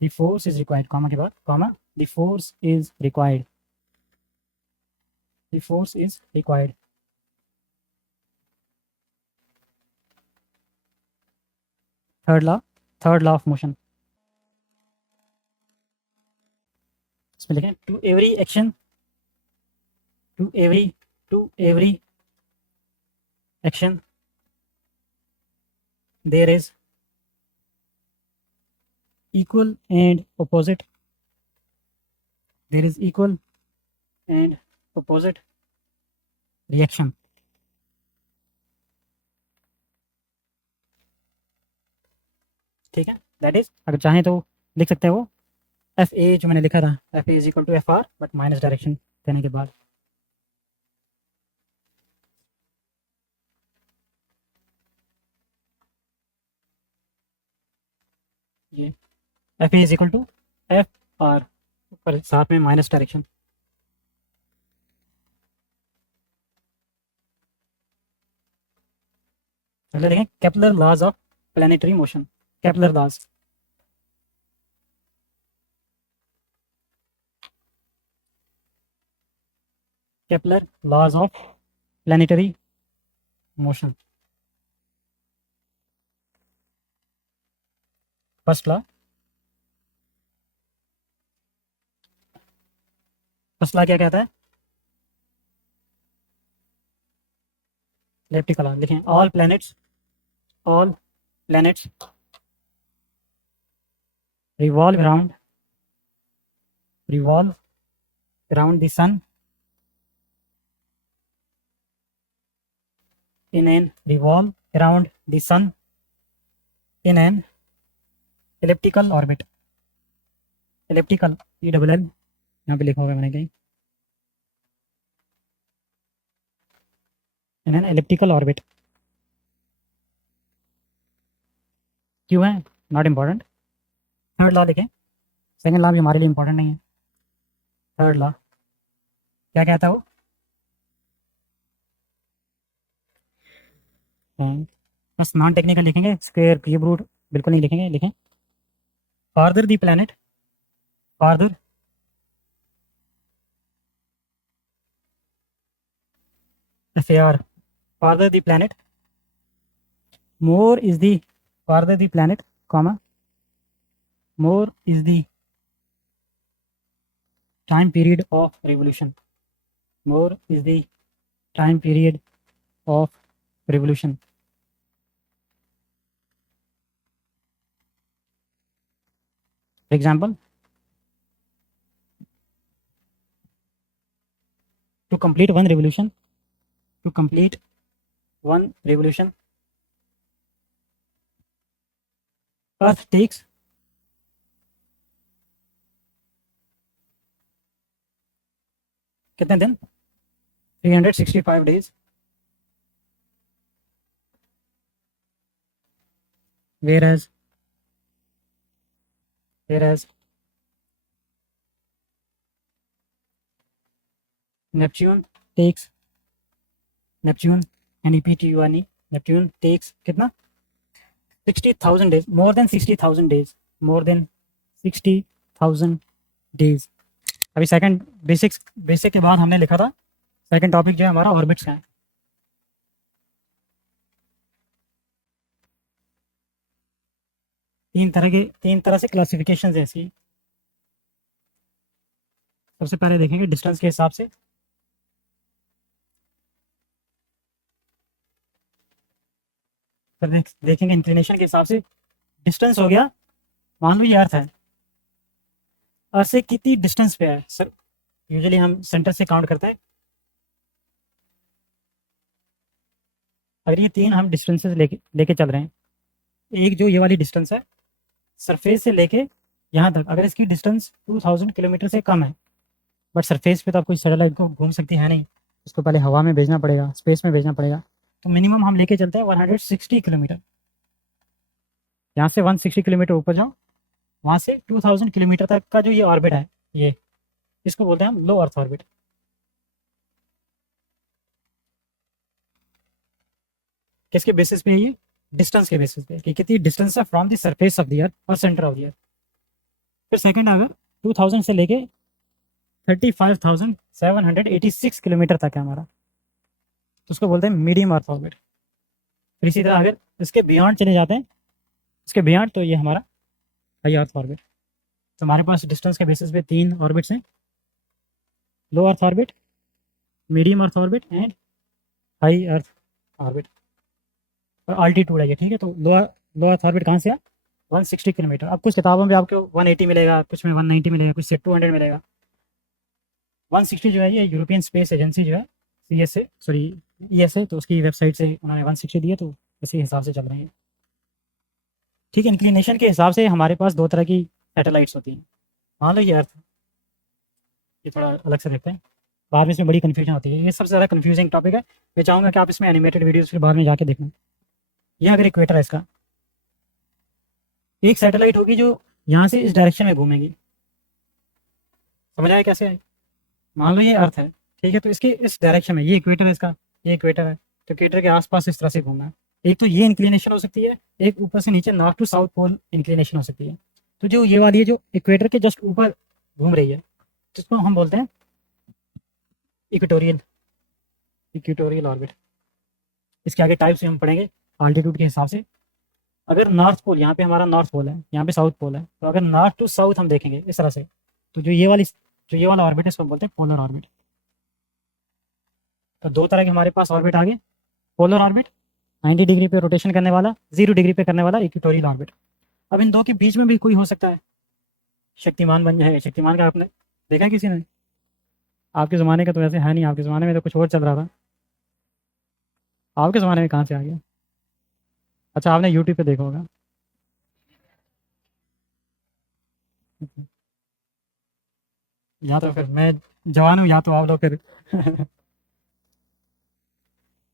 the force is required, comma के बाद comma, the force is required, the force is required। Third law of motion, इसमें लिखें to every action, to every action there is equal and opposite, there is equal and opposite reaction। ठीक है, that is, अगर चाहें तो लिख सकते हैं वो एफ ए जो मैंने लिखा था, F A is equal to F R but minus direction देने के बाद। ये F A is equal to F R, ऊपर साथ में माइनस डायरेक्शन। पहले देखें Kepler laws of planetary motion, Kepler laws, Kepler laws of planetary motion. First law, first law क्या कहता है, इलिप्टिकल लॉ लिखें, all planets revolve around the sun in an elliptical orbit, elliptical ELL यहाँ पे लिखा होगा मैंने कहीं, in an elliptical orbit। क्यों है, नॉट इम्पॉर्टेंट। थर्ड लॉ लिखें, सेकेंड लॉ भी हमारे लिए इम्पोर्टेंट नहीं है। थर्ड लॉ क्या कहता है वो, बस नॉन टेक्निकल लिखेंगे, स्क्वायर क्यूब रूट बिल्कुल नहीं लिखेंगे, लिखें farther the planet, farther FAR, farther the planet, more is the, farther the planet, comma, more is the time period of revolution, more is the time period of revolution। For example, to complete one revolution, Earth takes कितने दिन, 365 days, whereas whereas Neptune takes Neptune NEPTUNE Neptune takes कितना 60,000 days, more than 60,000 days, more than 60,000 days। अभी second basic के बाद हमने लिखा था second topic जो है हमारा ऑर्बिट्स का है। तीन तरह से क्लासिफिकेशन है इसकी। सबसे पहले देखेंगे डिस्टेंस के हिसाब से, फिर देखेंगे इंक्लिनेशन के हिसाब से। डिस्टेंस हो गया, मान लो ये अर्थ है, अर्थ से कितनी डिस्टेंस पे है सर, यूजुअली हम सेंटर से काउंट करते हैं। अगर ये तीन हम डिस्टेंसेस लेके चल रहे हैं, एक जो ये वाली डिस्टेंस है सरफेस से लेके यहाँ तक, अगर इसकी डिस्टेंस 2000 किलोमीटर से कम है, बट सरफेस पे तो आप कोई सैटेलाइट को घूम सकती है नहीं, उसको पहले हवा में भेजना पड़ेगा, स्पेस में भेजना पड़ेगा, तो मिनिमम हम लेके चलते हैं 160 किलोमीटर। यहाँ से 160 किलोमीटर ऊपर जाओ, वहाँ से 2000 किलोमीटर तक का जो ये ऑर्बिट है, ये इसको बोलते हैं हम लो अर्थ ऑर्बिट। किसके बेसिस पे है ये? डिस्टेंस के बेसिस पे, कि कितनी डिस्टेंस है from the surface of the earth और सेंटर ऑफ द अर्थ। फिर सेकंड अगर 2000 से लेके 35,786 किलोमीटर तक है हमारा, तो उसको बोलते हैं मीडियम अर्थ ऑर्बिट। फिर इसी तरह अगर इसके बियॉन्ड चले जाते हैं, इसके बियॉन्ड, तो ये हमारा हाई अर्थ ऑर्बिट। तो हमारे पास डिस्टेंस के बेसिस पे तीन ऑर्बिट्स हैं, low earth orbit, medium earth orbit and high earth orbit. और अल्टीट्यूड है ये, ठीक है। तो लो अर्थ ऑर्बिट कहाँ से है? 160 किलोमीटर। अब कुछ किताबों में आपको 180 मिलेगा, कुछ में 190 मिलेगा, कुछ से 200 मिलेगा। 160 जो है ये यूरोपियन स्पेस एजेंसी जो है ESA, तो उसकी वेबसाइट से उन्होंने 160 दिया, तो इसी हिसाब से चल रहे हैं। ठीक है, इंक्लिनेशन के हिसाब से हमारे पास दो तरह की सैटेलाइट्स होती हैं। मान लो ये अर्थ, ये थोड़ा अलग से देखते हैं, बाद में इसमें बड़ी कन्फ्यूजन होती है, ये सबसे ज़्यादा कन्फ्यूजिंग टॉपिक है। मैं चाहूँगा कि आप इसमें एनिमेटेड वीडियोज़ फिर बाद में जाके देखना। ये अगर इक्वेटर है इसका, एक सैटेलाइट होगी जो यहाँ से इस डायरेक्शन में घूमेगी, समझ आया कैसे है? मान लो ये अर्थ है, ठीक है, तो इसके इस डायरेक्शन में, ये इक्वेटर है इसका, ये इक्वेटर है, तो इक्वेटर के आसपास इस तरह से घूमना है। एक तो ये इंक्लिनेशन हो सकती है, एक ऊपर से नीचे north to south pole inclination हो सकती है। तो जो ये वाली है जो इक्वेटर के जस्ट ऊपर घूम रही है, जिसको हम बोलते हैं इक्वेटोरियल ऑर्बिट। इसके आगे टाइप्स हम पढ़ेंगे आल्टीट्यूड के हिसाब से। अगर नॉर्थ पोल, यहाँ पे हमारा नॉर्थ पोल है, यहाँ पे साउथ पोल है, तो अगर नॉर्थ टू साउथ हम देखेंगे इस तरह से, तो जो ये वाला ऑर्बिट है इसको बोलते हैं पोलर ऑर्बिट। तो दो तरह के हमारे पास ऑर्बिट आ गए, पोलर ऑर्बिट 90 डिग्री पे रोटेशन करने वाला, 0 डिग्री पे करने वाला इक्वेटोरियल ऑर्बिट। अब इन दो के बीच में भी कोई हो सकता है, शक्तिमान बन जाएगा। शक्तिमान का आपने देखा किसी ने? आपके ज़माने का तो वैसे है नहीं, आपके ज़माने में तो कुछ और चल रहा था, आपके ज़माने में कहाँ से आ गया? अच्छा, आपने यूट्यूब पे देखा होगा। या तो फिर मैं जवान हूँ, या तो आप लोग फिर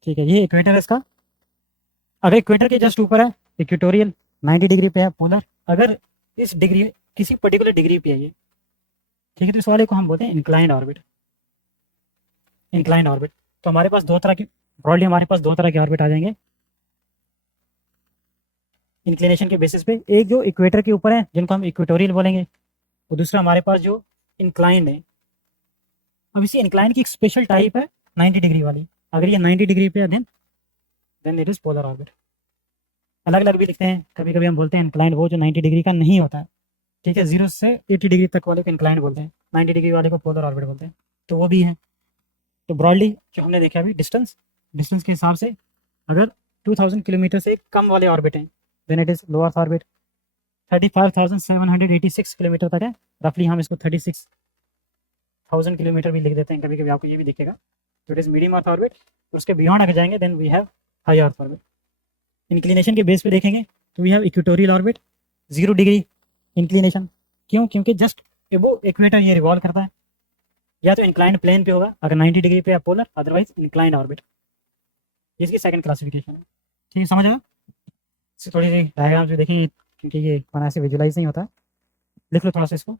ठीक है, ये इक्वेटर है इसका। अगर इक्वेटर के जस्ट ऊपर है इक्वेटोरियल, 90 डिग्री पे है पोलर। अगर इस डिग्री, किसी पर्टिकुलर डिग्री पे है ये, ठीक है, तो इस वाले को हम बोलते हैं इंक्लाइंड ऑर्बिट। Inclined orbit. तो हमारे पास दो तरह की, ब्रॉडली हमारे पास दो तरह के ऑर्बिट आ जाएंगे इंक्लिनेशन के बेसिस पे। एक जो इक्वेटर के ऊपर है, जिनको हम इक्वेटोरियल बोलेंगे, और दूसरा हमारे पास जो इंक्लाइंड है। अब इसी इंक्लाइंड की एक स्पेशल टाइप है 90 डिग्री वाली। अगर ये 90 डिग्री पे है then it is polar orbit. अलग अलग भी लिखते हैं, कभी कभी हम बोलते हैं इंक्लाइंड वो जो 90 डिग्री का नहीं होता है, ठीक है, 0 से 80 डिग्री तक वाले को इंक्लाइंड बोलते हैं, 90 डिग्री वाले को पोलर ऑर्बिट बोलते हैं, तो वो भी है। तो ब्रॉडली जो हमने देखा अभी डिस्टेंस के हिसाब से, अगर 2000 किलोमीटर से कम वाले ऑर्बिट हैं then it is low earth orbit. 35,786 kilometre तक है, रफली हम इसको 36,000 किलोमीटर भी लिख देते हैं, कभी कभी आपको ये भी दिखेगा। तो it is medium earth orbit. तो उसके बियॉन्ड अगर जाएंगे then we have high earth orbit. Inclination के बेस पे देखेंगे तो we have equatorial orbit, 0 degree inclination. क्यों? क्योंकि जस्ट एबो इक्वेटर ये रिवॉल्व करता है, या तो इंक्लाइंड प्लेन पे होगा अगर 90 डिग्री पे या पोलर, अदरवाइज इंक्लाइंड ऑर्बिट। इसकी सेकंड क्लासिफिकेशन है, ठीक है, समझ आया? थोड़ी सी डायग्राम्स भी देखिए, क्योंकि ये बना से विजुलाइज नहीं होता। लिख लो थोड़ा सा इसको,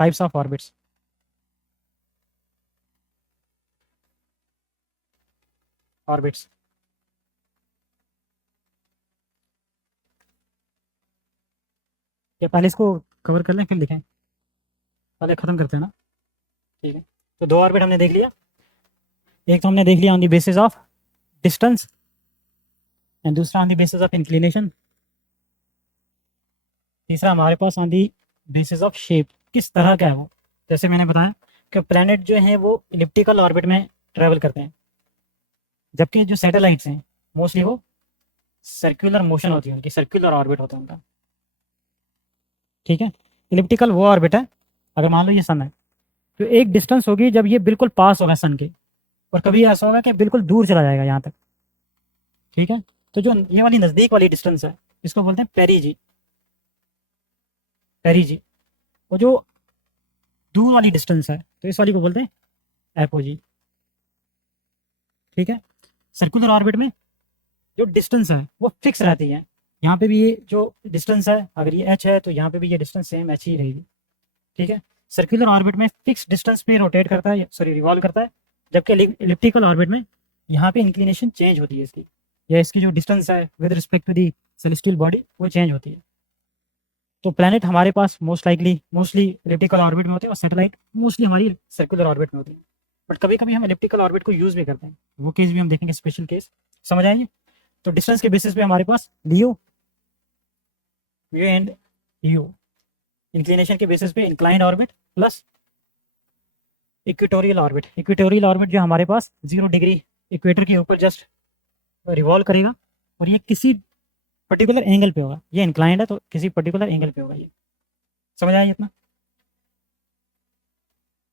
टाइप्स ऑफ ऑर्बिट्स। ऑर्बिट्स या पहले इसको कवर कर लें फिर लिखें, पहले ख़त्म करते हैं ना, ठीक है। तो दो ऑर्बिट हमने देख लिया, एक तो हमने देख लिया on the basis of distance and दूसरा on the basis of inclination, तीसरा हमारे पास on the basis of shape, किस तरह का है वो। जैसे मैंने बताया कि प्लैनेट जो है वो इलिप्टिकल ऑर्बिट में ट्रैवल करते हैं, जबकि जो सैटेलाइट्स हैं मोस्टली वो सर्कुलर मोशन होती है उनकी, सर्कुलर ऑर्बिट होता है उनका, ठीक है। इलिप्टिकल वो ऑर्बिट है, अगर मान लो ये सन है तो एक डिस्टेंस होगी जब ये बिल्कुल पास होगा सन के, और कभी ऐसा होगा कि बिल्कुल दूर चला जाएगा यहाँ तक, ठीक है। तो जो ये वाली नज़दीक वाली डिस्टेंस है इसको बोलते हैं पेरीजी, पेरीजी। और जो दूर वाली डिस्टेंस है तो इस वाली को बोलते हैं एपोजी, ठीक है। सर्कुलर ऑर्बिट में जो डिस्टेंस है वो फिक्स रहती है, यहाँ पे भी ये जो डिस्टेंस है अगर ये h है तो यहाँ पे भी ये डिस्टेंस सेम h ही रहेगी, ठीक है। सर्कुलर ऑर्बिट में फिक्स डिस्टेंस पे रोटेट करता है, सॉरी रिवॉल्व करता है, जबकि इलिप्टिकल ऑर्बिट में यहाँ पे इंक्लिनेशन चेंज होती है इसकी, या इसकी जो डिस्टेंस है with respect to the celestial body वो चेंज होती है। तो प्लैनेट हमारे पास मोस्टली इलिप्टिकल ऑर्बिट में होते हैं और सैटेलाइट मोस्टली हमारी सर्कुलर ऑर्बिट में होती है, बट कभी कभी हम इलिप्टिकल ऑर्बिट को यूज़ भी करते हैं, वो केस भी हम देखेंगे, स्पेशल केस, समझ आएंगे। तो डिस्टेंस के बेसिस पे हमारे पास लियो म्यू एंड यू, इंक्लिनेशन के बेसिस पे inclined orbit plus equatorial orbit. Equatorial orbit जो हमारे पास 0 डिग्री इक्वेटर के ऊपर जस्ट रिवॉल्व करेगा और ये किसी पर्टिकुलर एंगल पे होगा, ये इंक्लाइंड है तो किसी पर्टिकुलर एंगल पे होगा, ये समझ आया इतना।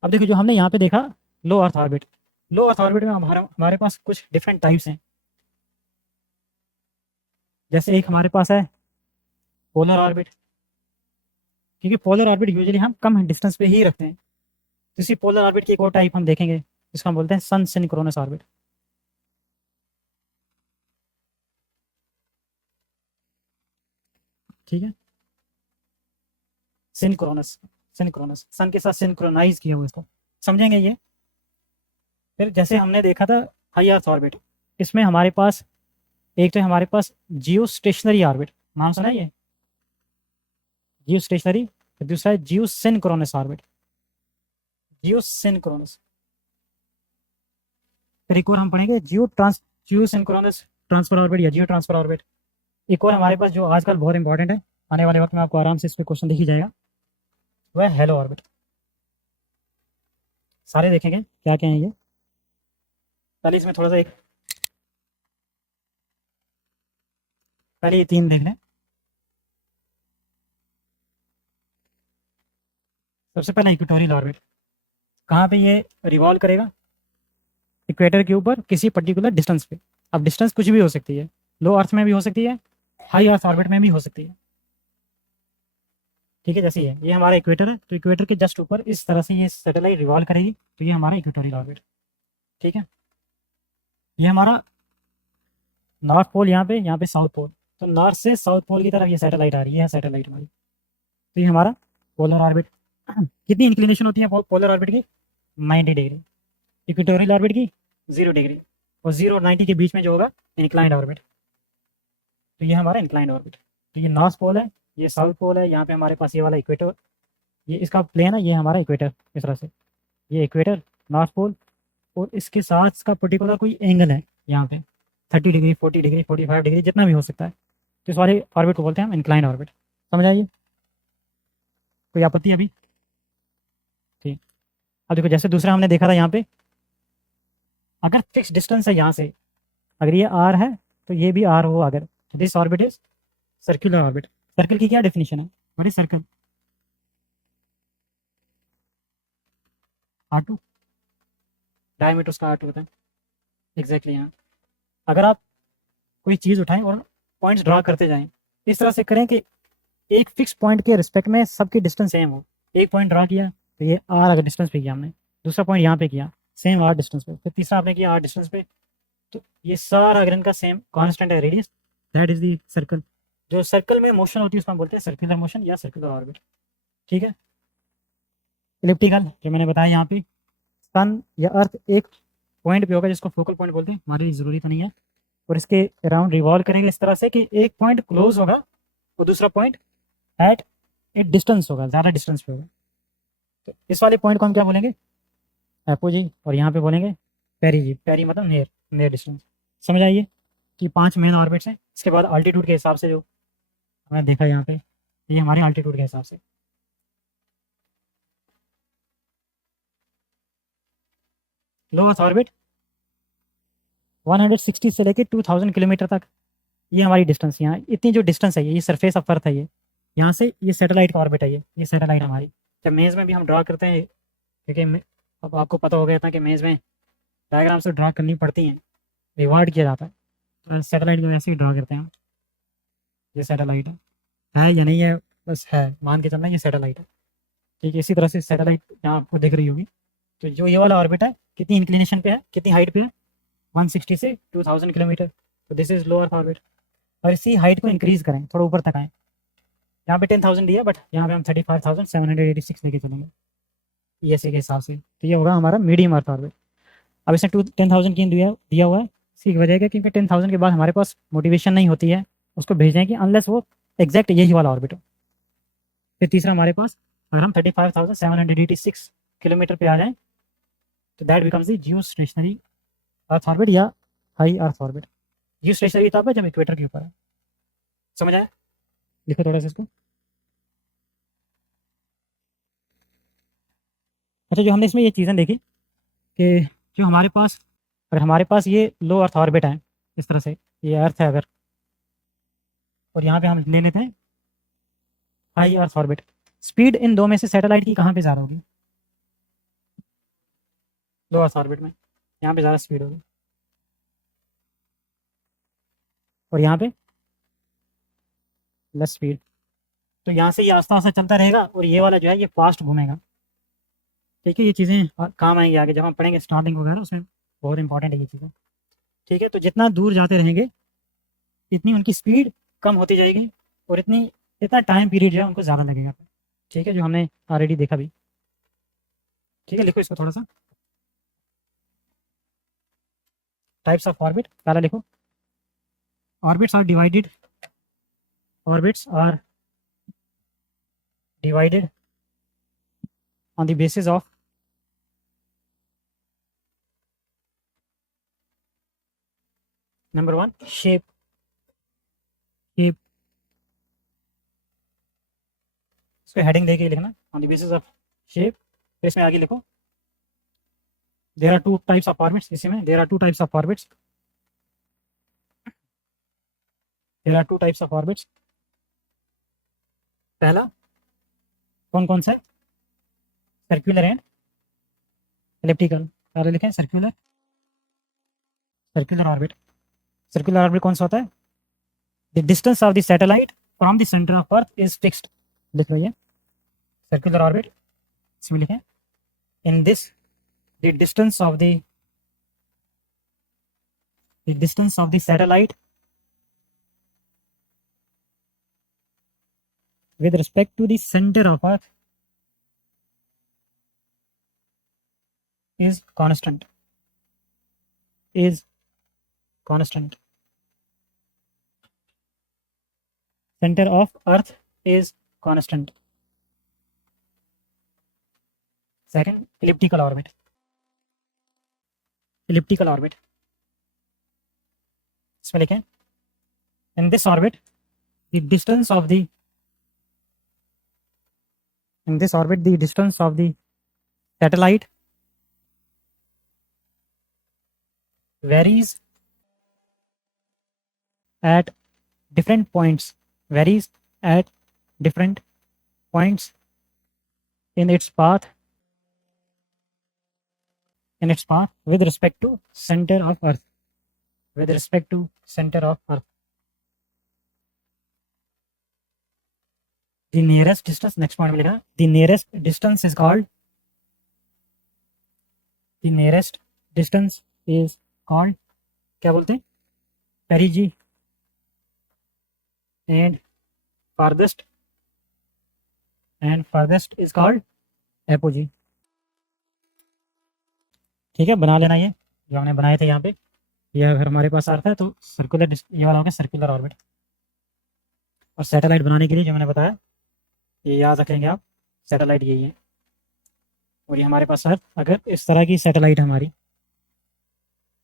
अब देखो जो हमने यहाँ पे देखा लो अर्थ ऑर्बिट, लो अर्थ ऑर्बिट में हमारे पास कुछ डिफरेंट टाइप्स हैं। जैसे एक हमारे पास है पोलर ऑर्बिट, क्योंकि पोलर ऑर्बिट यूजुअली हम कम डिस्टेंस पे ही रखते हैं, तो इसी पोलर ऑर्बिट की एक और टाइप हम देखेंगे जिसको हम बोलते हैं सन सिंक्रोनस ऑर्बिट, ठीक है। सिंक्रोनस, सिंक्रोनस सन के साथ सिंक्रोनाइज किया हुआ, इसको समझेंगे ये। फिर जैसे हमने देखा था हाई अर्थ ऑर्बिट, इसमें हमारे पास एक तो हमारे पास जियो स्टेशनरी ऑर्बिट, नाम सुना है ये, जियो स्टेशनरी, फिर दूसरा है जियो सिंक्रोनस ऑर्बिट, जियो सिंक्रोनस। फिर एक और हम पढ़ेंगे जियो सिंक्रोनस ट्रांसफर ऑर्बिट या जियो ट्रांसफर ऑर्बिट। एक और हमारे पास जो आजकल बहुत इंपॉर्टेंट है, आने वाले वक्त में आपको आराम से इस पर क्वेश्चन दिख ही जाएगा, वह है हेलो ऑर्बिट। सारे देखेंगे क्या क्या है ये, पहले इसमें थोड़ा सा एक, पहले ये 3 देख लें। सबसे पहले इक्वेटोरियल ऑर्बिट, कहाँ पे ये रिवॉल्व करेगा, इक्वेटर के ऊपर किसी पर्टिकुलर डिस्टेंस पे। अब डिस्टेंस कुछ भी हो सकती है, लो अर्थ में भी हो सकती है, हाई अर्थ ऑर्बिट में भी हो सकती है, ठीक है। जैसे ये हमारा इक्वेटर है तो इक्वेटर के जस्ट ऊपर इस तरह से ये सैटेलाइट रिवॉल्व करेगी, तो ये हमारा इक्वेटोरियल ऑर्बिट, ठीक है। ये हमारा नॉर्थ पोल यहाँ पे साउथ पोल, तो नॉर्थ से साउथ पोल की तरफ ये सैटेलाइट आ रही है, सैटेलाइट हमारी, तो ये हमारा पोलर ऑर्बिट। कितनी इंक्लिनेशन होती है पोलर ऑर्बिट की, 90 डिग्री, इक्वेटोरियल ऑर्बिट की 0 डिग्री, और 0 और 90 के बीच में जो होगा इंक्लाइंड ऑर्बिट, तो ये हमारा इंक्लाइंड ऑर्बिट। तो ये नॉर्थ पोल है, ये साउथ पोल है, यहाँ पे हमारे पास ये वाला इक्वेटर, ये इसका प्लेन है, ये हमारा इक्वेटर, इस तरह से ये इक्वेटर नॉर्थ पोल, और इसके साथ इसका पर्टिकुलर कोई एंगल है यहाँ पे 30 डिग्री 40 डिग्री 45 डिग्री जितना भी हो सकता है, तो इस वाले ऑर्बिट को बोलते हैं हम इंक्लाइंड ऑर्बिट। समझ आइए, कोई आपत्ति अभी, ठीक। अब देखो जैसे दूसरा हमने देखा था यहाँ पे, अगर फिक्स डिस्टेंस है यहाँ से, अगर ये आर है तो ये भी आर हो, अगर this orbit is circular orbit. Circle की क्या डेफिनेशन है, what is circle, R2, diameter उसका R2 होता है, एग्जैक्टली यहाँ। अगर आप कोई चीज़ उठाएं और पॉइंट्स ड्रा करते जाएं, इस तरह से करें कि एक फिक्स पॉइंट के रिस्पेक्ट में सबकी डिस्टेंस सेम हो। एक पॉइंट ड्रा किया तो ये आर अगर डिस्टेंस पे किया हमने, दूसरा पॉइंट यहाँ पे किया सेम आर डिस्टेंस पे, फिर तीसरा आपने किया आर डिस्टेंस पे, तो ये सारा अगर इनका सेम कांस्टेंट है radius, that is the circle. जो सर्कल में मोशन होती है उसको हम बोलते हैं सर्कुलर मोशन या सर्कुलर ऑर्बिट। ठीक है। इलिप्टिकल जो मैंने बताया यहाँ पे, सन या अर्थ एक पॉइंट पे होगा जिसको फोकल पॉइंट बोलते हैं, हमारे लिए ज़रूरी तो नहीं है, और इसके अराउंड रिवॉल्व करेंगे इस तरह से कि एक पॉइंट क्लोज होगा और दूसरा पॉइंट एट ए डिस्टेंस होगा, ज़्यादा डिस्टेंस पे होगा। तो इस वाले पॉइंट को हम क्या बोलेंगे, एपोजी, और यहाँ पे बोलेंगे पेरीजी। पेरी मतलब नियर, नियर डिस्टेंस। समझ आइए कि 5 मेन ऑर्बिट्स हैं। इसके बाद अल्टीट्यूड के हिसाब से जो हमने देखा यहाँ पे, ये हमारे अल्टीट्यूड के हिसाब से। लो अर्थ ऑर्बिट 160 से लेके 2000 किलोमीटर तक, ये हमारी डिस्टेंस, यहाँ इतनी जो डिस्टेंस है ये सरफेस ऑफ अर्थ है, ये यहाँ से ये सैटेलाइट का ऑर्बिट है, ये सैटेलाइट हमारी। जब मेज़ में भी हम ड्रा करते हैं, क्योंकि अब आपको पता हो गया था कि मेज़ में डायग्राम से ड्रा करनी पड़ती हैं, रिवार्ड किया जाता है, तो सैटेलाइट को वैसे ही ड्रा करते हैं हम। ये सैटेलाइट है या नहीं है, बस है, मान के चलना ये सैटेलाइट है। ठीक है, इसी तरह से सैटेलाइट यहाँ आपको दिख रही होगी। तो जो ये वाला ऑर्बिट है कितनी इंक्लिनेशन पे है, कितनी हाइट पे है, 160 से 2000 किलोमीटर। तो this is low earth orbit. और इसी हाइट को इंक्रीज करें, थोड़ा ऊपर तक आए। यहाँ पे 10,000 दिया, बट यहाँ पे हम 35,786 लेके चलेंगे ESA के हिसाब से। तो ये होगा हमारा मीडियम अर्थ ऑर्बिट। अब इसने 10,000 क्यों दिया हुआ है, इसकी वजह है क्योंकि 10,000 के बाद हमारे पास मोटिवेशन नहीं होती है उसको भेजने की, अनलेस वो एग्जैक्ट यही वाला ऑर्बिट हो। फिर तीसरा हमारे पास, अगर हम 35,786 किलोमीटर पे आ जाएं तो that becomes the geo stationary earth orbit या high earth orbit. Geo stationary तब है जब इक्वेटर के ऊपर है। समझ आया, लिखो थोड़ा सा इसको। अच्छा, जो हमने इसमें ये चीज़ें देखी कि जो हमारे पास, अगर हमारे पास ये लो अर्थ ऑर्बिट है इस तरह से, ये अर्थ है अगर, और यहाँ पे हम ले लेते हैं high earth orbit, speed in दो में से सैटेलाइट की कहाँ पे ज़्यादा होगी, लो अर्थ ऑर्बिट में। यहाँ पे ज़्यादा स्पीड होगी और यहाँ पे लेस स्पीड। तो यहाँ से ये आस्ता आस्ता चलता रहेगा और ये वाला जो है ये फास्ट घूमेगा। ठीक है, ये चीज़ें काम आएंगी आगे जब हम पढ़ेंगे स्टार्टिंग वगैरह, उसमें बहुत इंपॉर्टेंट है ये चीज़ें। ठीक है, तो जितना दूर जाते रहेंगे इतनी उनकी स्पीड कम होती जाएगी और इतना टाइम पीरियड जो है उनको ज़्यादा लगेगा। ठीक है, जो हमने ऑलरेडी देखा भी। ठीक है, लिखो इसको थोड़ा सा। टाइप्स ऑफ ऑर्बिट पहला लिखो। Orbits are divided, orbits are divided on the basis of number 1 shape, इसको हेडिंग देके लिखना on the basis of shape। फिर इसमें आगे लिखो there are two types of orbits, इसी में there are two types of orbits, there are two types of orbits। पहला कौन कौन सा है, सर्कुलर एंड एलिप्टिकल। पहले लिखें circular, circular orbit. Circular orbit कौन सा होता है, the distance of the satellite from the centre of earth is fixed. लिख लो ये सर्कुलर ऑर्बिट, इसमें लिखें in this the distance of the satellite with respect to the center of earth is constant, center of earth is constant। second, elliptical orbit, इसमें लिखें in this orbit the distance of the satellite varies at different points in its path with respect to center of earth, the nearest distance, next point में लिखा the nearest distance is called क्या बोलते हैं, perigee and farthest is called apogee। ठीक है, बना लेना ये जो हमने बनाए थे यहाँ पे। ये अगर हमारे पास आता है तो सर्कुलर, ये वाला हो गया सर्कुलर ऑर्बिट। और सैटेलाइट बनाने के लिए जो मैंने बताया, ये याद रखेंगे आप, सैटेलाइट यही है। और ये हमारे पास है, अगर इस तरह की सैटेलाइट हमारी,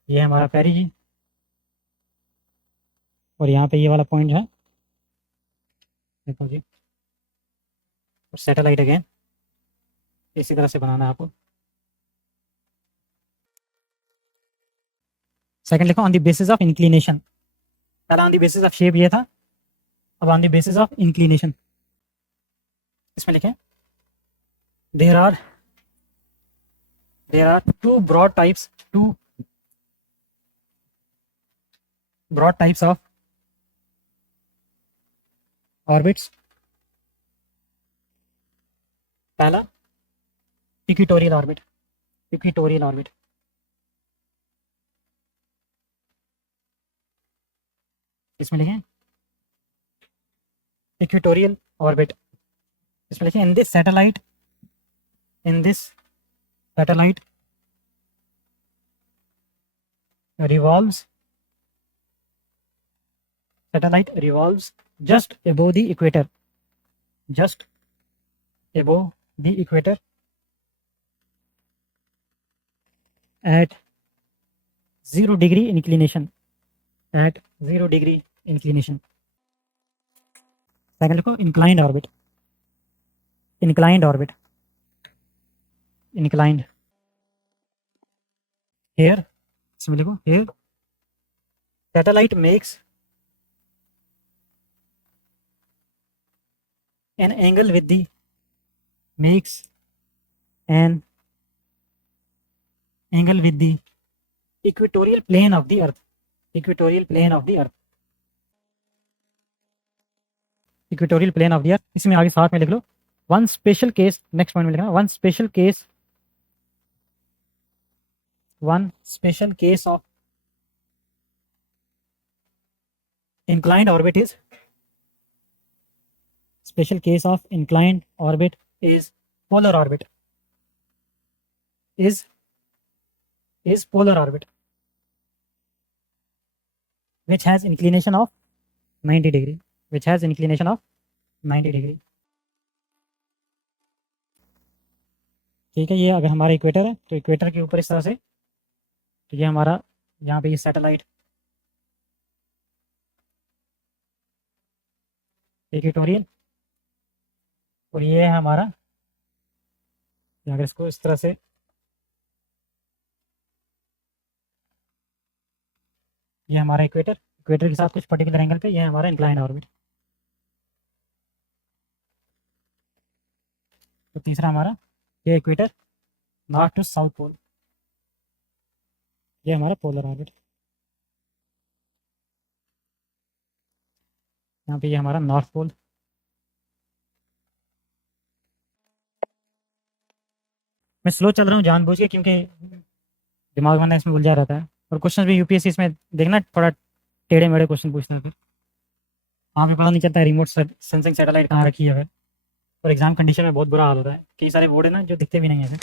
ये हमारा पेरिजी, और यहाँ पे ये वाला पॉइंट है देखो जी, और सैटेलाइट अगेन इसी तरह से बनाना है आपको। सेकंड लिखो on the basis of inclination. पहला on the basis of shape ये था, अब on the basis of inclination इसमें लिखें there are two broad types of orbits। पहला इक्वेटोरियल ऑर्बिट, इसमें लिखें इक्वेटोरियल ऑर्बिट। इसमें लिखें in this satellite revolves just above the equator, at 0 degree inclination, second लिखो inclined orbit, here इसमें लिखो here satellite makes an angle with the equatorial plane of the earth, इसमें आगे साथ में लिख लो one special case, next point में लिखना one special case of inclined orbit is polar orbit, which has inclination of 90 degree, ठीक है। ये अगर हमारा इक्वेटर है तो इक्वेटर के ऊपर इस तरह से, तो ये हमारा यहाँ पे ये सैटेलाइट इक्वेटोरियल, और ये है हमारा, अगर इसको इस तरह से, ये हमारा इक्वेटर के साथ कुछ पर्टिकुलर एंगल पे, ये है हमारा इंक्लाइंड ऑर्बिट। तो तीसरा हमारा ये equator north to south pole, ये हमारा पोलर ऑर्बिट। यहाँ पे ये हमारा नॉर्थ पोल। मैं स्लो चल रहा हूँ जानबूझ के, क्योंकि दिमाग वरना इसमें उलझा रहता है, और क्वेश्चन भी यूपीएससी इसमें देखना थोड़ा टेढ़े मेढ़े क्वेश्चन पूछता है, फिर वहाँ पे पता नहीं चलता है रिमोट सेंसिंग सैटेलाइट कहाँ रखी है, फिर और एग्जाम कंडीशन में बहुत बुरा हाल होता है। कई सारे बोर्ड है ना जो दिखते भी नहीं है।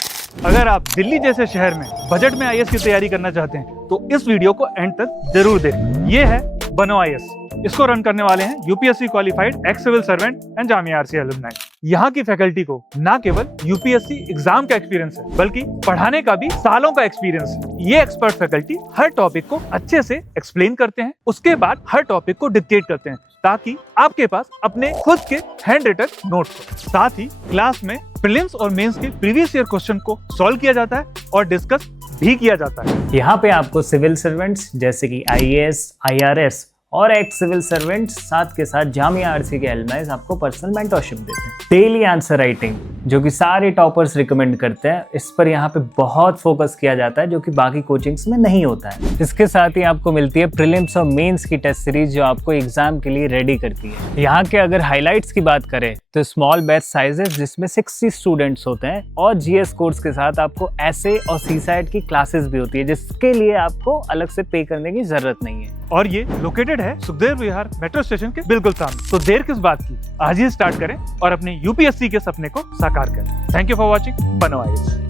अगर आप दिल्ली जैसे शहर में बजट में आईएएस की तैयारी करना चाहते हैं तो इस वीडियो को एंड तक जरूर देखें। ये है बनो आईएएस। इसको रन करने वाले हैं UPSC qualified ex civil servant and Jamia RCA alumni. यहाँ की फैकल्टी को ना केवल यूपीएससी एग्जाम का एक्सपीरियंस है, बल्कि पढ़ाने का भी सालों का एक्सपीरियंस है। ये एक्सपर्ट फैकल्टी हर टॉपिक को अच्छे से एक्सप्लेन करते हैं, उसके बाद हर टॉपिक को डिक्टेट करते हैं, ताकि आपके पास अपने खुद के हैंड रिटन नोट्स हो। साथ ही क्लास में प्रीलिम्स और मेंस के प्रीवियस ईयर क्वेश्चन को सॉल्व किया जाता है और डिस्कस भी किया जाता है। यहाँ पे आपको सिविल सर्वेंट्स जैसे कि आईएएस, आईआरएस और एक्स सिविल सर्वेंट्स साथ के साथ जामिया आरसीए के एलुमनाई आपको पर्सनल मेंटरशिप देते हैं। डेली आंसर राइटिंग जो कि सारे टॉपर्स रिकमेंड करते हैं, इस पर यहाँ पे बहुत फोकस किया जाता है, जो कि बाकी कोचिंग्स में नहीं होता है। इसके साथ ही आपको मिलती है प्रीलिम्स और मेंस की टेस्ट सीरीज जो आपको एग्जाम के लिए रेडी करती है। यहाँ के अगर हाईलाइट्स की बात करें तो स्मॉल बैच साइजेस जिसमें 60 स्टूडेंट्स होते हैं, और जीएस कोर्स के साथ आपको एसए और सीसाइट की क्लासेस भी होती है, जिसके लिए आपको अलग से पे करने की जरूरत नहीं है। और ये लोकेटेड लोकेटेड है सुखदेव विहार मेट्रो स्टेशन के बिल्कुल सामने। तो देर किस बात की, आज ही स्टार्ट करें और अपने यूपीएससी के सपने को साकार करें। थैंक यू फॉर वॉचिंग बनो आईएएस।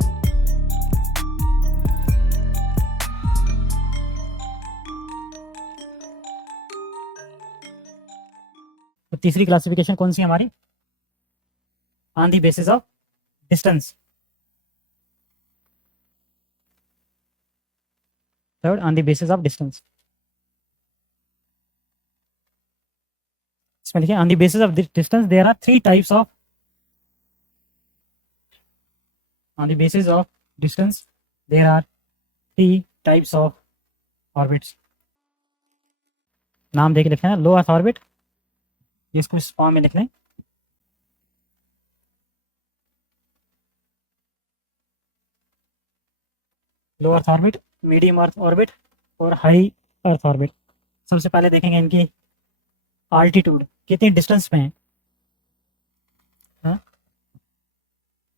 तो तीसरी क्लासिफिकेशन कौन सी है हमारी? On the basis of distance. Third, on the basis of distance. इसमें देखिए, on the basis of distance there are 3 types of, on the basis of distance there are 3 types of orbits. नाम देख लिखे हैं, लो अर्थ ऑर्बिट, इसको इस form में लिख लें। Low earth orbit, medium earth orbit और हाई अर्थ ऑर्बिट। सबसे पहले देखेंगे इनकी आल्टीट्यूड, कितनी डिस्टेंस पे हैं। हाँ,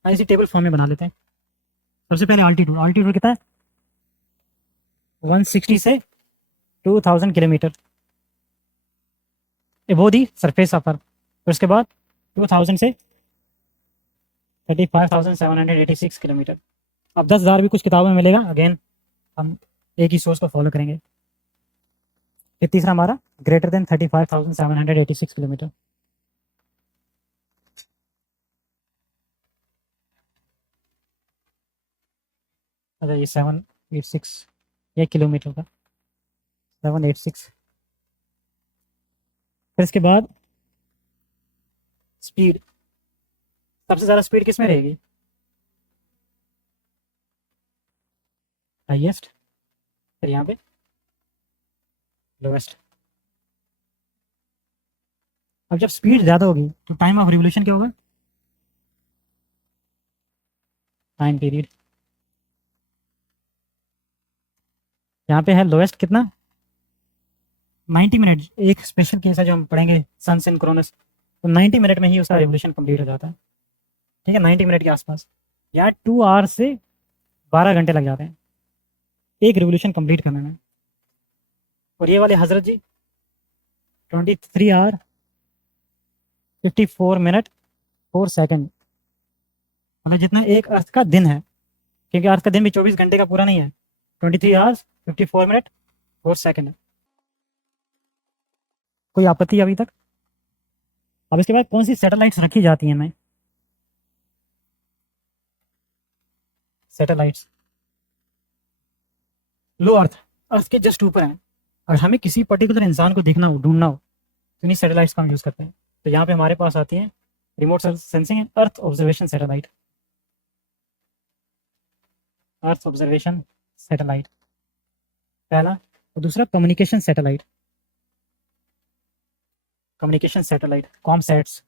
इसी टेबल फॉर्म में बना लेते हैं। सबसे पहले आल्टीट्यूड, आल्टीट्यूड कितना है? 160 से 2000 किलोमीटर एबो दी सरफेस ऑफ अर्थ। फिर उसके बाद 2000 से 35,786 किलोमीटर। अब 10,000 भी कुछ किताबों में मिलेगा, अगेन हम एक ही सोर्स को फॉलो करेंगे। फिर तीसरा हमारा ग्रेटर देन 35,786 किलोमीटर। अच्छा, ये 786, ये किलोमीटर का 786। फिर इसके बाद स्पीड, सबसे ज़्यादा स्पीड किस में रहेगी? हाईएस्ट, फिर यहाँ पे लोवेस्ट। अब जब स्पीड ज़्यादा होगी तो टाइम ऑफ रिवोल्यूशन क्या होगा? Time period. यहाँ पे है लोवेस्ट कितना? 90 मिनट। एक स्पेशल केस है जो हम पढ़ेंगे, सन सिंक्रोनस, तो 90 मिनट में ही उसका रिवोल्यूशन कंप्लीट हो जाता है। ठीक है, 90 मिनट के आसपास। यहाँ 2 आवर से 12 घंटे लग जाते हैं एक रिवोल्यूशन कंप्लीट करने में। और ये वाले हजरत जी 23 आवर 54 मिनट 4 सेकंड, मतलब जितना एक अर्थ का दिन है, क्योंकि अर्थ का दिन भी 24 घंटे का पूरा नहीं है। 23 आवर्स 54 मिनट 4 सेकंड है। कोई आपत्ति अभी तक? अब इसके बाद कौन सी सैटेलाइट्स रखी जाती हैं? मैं सैटेलाइट्स लो अर्थ, अर्थ के जस्ट ऊपर हैं। अगर हमें किसी पर्टिकुलर इंसान को देखना हो, ढूंढना हो, तो इन्हीं सैटेलाइट्स का हम यूज़ करते हैं। तो यहाँ पे हमारे पास आती हैं remote sensing earth observation satellite, earth observation satellite पहला। और दूसरा communication satellite, communication satellite COMSATS.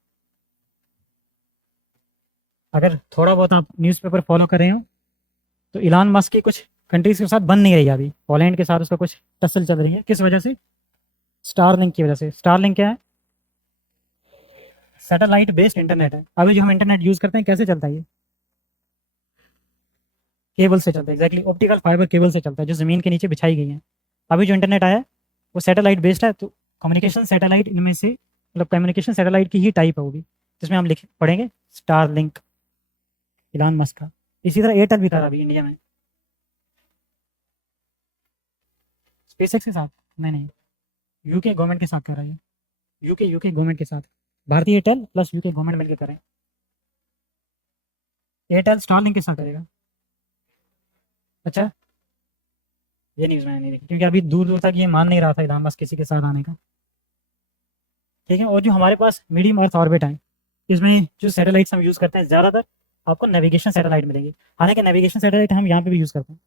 अगर थोड़ा बहुत आप न्यूज़पेपर फॉलो कर रहे हो तो इलान मस्क की कुछ कंट्रीज के साथ बन नहीं रही है अभी, पोलैंड के साथ उसका कुछ टसल चल रही है। किस वजह से? स्टारलिंक की वजह से। स्टारलिंक क्या है? सैटेलाइट बेस्ड इंटरनेट है। अभी जो हम इंटरनेट यूज़ करते हैं कैसे चलता है? ये केबल से चलता है, एग्जैक्टली ऑप्टिकल फाइबर केबल से चलता है, जो ज़मीन के नीचे बिछाई गई है। अभी जो इंटरनेट आया है वो सैटेलाइट बेस्ड है। तो कम्युनिकेशन सैटेलाइट इनमें से, मतलब कम्युनिकेशन सैटेलाइट की ही टाइप है वो भी, जिसमें हम लिख पढ़ेंगे स्टारलिंक, इलान मस्क का। इसी तरह एयरटेल भी कर रहा अभी इंडिया में स्पेसएक्स के साथ। नहीं, यूके गवर्नमेंट के साथ कर रहा है। यूके गवर्नमेंट के साथ, भारतीय एयरटेल प्लस यूके गवर्नमेंट मिलकर करें। एयरटेल स्टारलिंक के साथ करेगा। अच्छा, ये न्यूज़ मैंने नहीं देखी, क्योंकि अभी दूर दूर तक ये मान नहीं रहा था इलान मस्क किसी के साथ आने का। ठीक है, और जो हमारे पास मीडियम अर्थ ऑर्बिट है, इसमें जो सैटेलाइट्स हम यूज़ करते हैं ज़्यादातर आपको नेविगेशन सैटेलाइट मिलेंगी। हालांकि नेविगेशन सैटेलाइट हम यहाँ पे भी यूज़ करते हैं,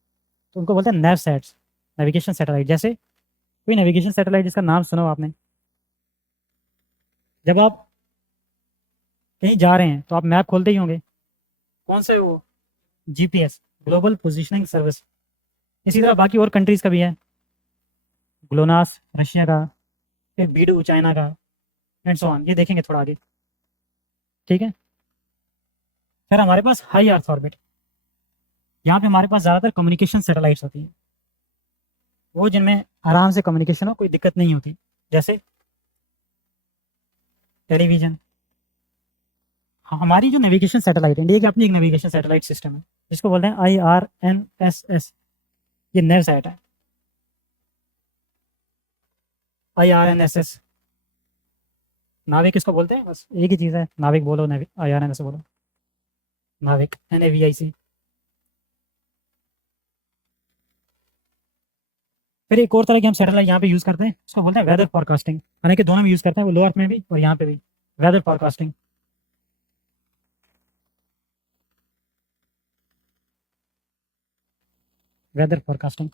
तो उनको बोलते हैं नेव सैट्स, नेविगेशन सैटेलाइट। जैसे कोई नेविगेशन सैटेलाइट जिसका नाम सुनो आपने, जब आप कहीं जा रहे हैं तो आप मैप खोलते ही होंगे, कौन से? वो जीपीएस, ग्लोबल पोजीशनिंग सर्विस। इसी तरह बाकी और कंट्रीज़ का भी है, ग्लोनास रशिया का, फिर बीडू चाइना का, एंड सो ऑन। ये देखेंगे थोड़ा आगे। ठीक है, फिर हमारे पास हाई अर्थ ऑर्बिट। यहाँ पे हमारे पास ज़्यादातर कम्युनिकेशन सैटेलाइट्स होती हैं, वो जिनमें आराम से कम्युनिकेशन हो, कोई दिक्कत नहीं होती। जैसे टेलीविज़न। हाँ, हमारी जो नेविगेशन सैटेलाइट, इंडिया की अपनी एक नेविगेशन सैटेलाइट सिस्टम है जिसको बोलते हैं IRNSS, ये नेवसैट है। IRNSS नाविक किसको बोलते हैं? बस एक ही चीज़ है, नाविक बोलो, IRNSS बोलो, नाविक NAVIC। फिर एक और तरह की हम सैटेलाइट यहाँ पे यूज़ करते हैं, उसको बोलते हैं वेदर फॉरकास्टिंग। हालांकि दोनों में यूज़ करते हैं, वो लो अर्थ में भी और यहाँ पे भी weather forecasting. Weather forecasting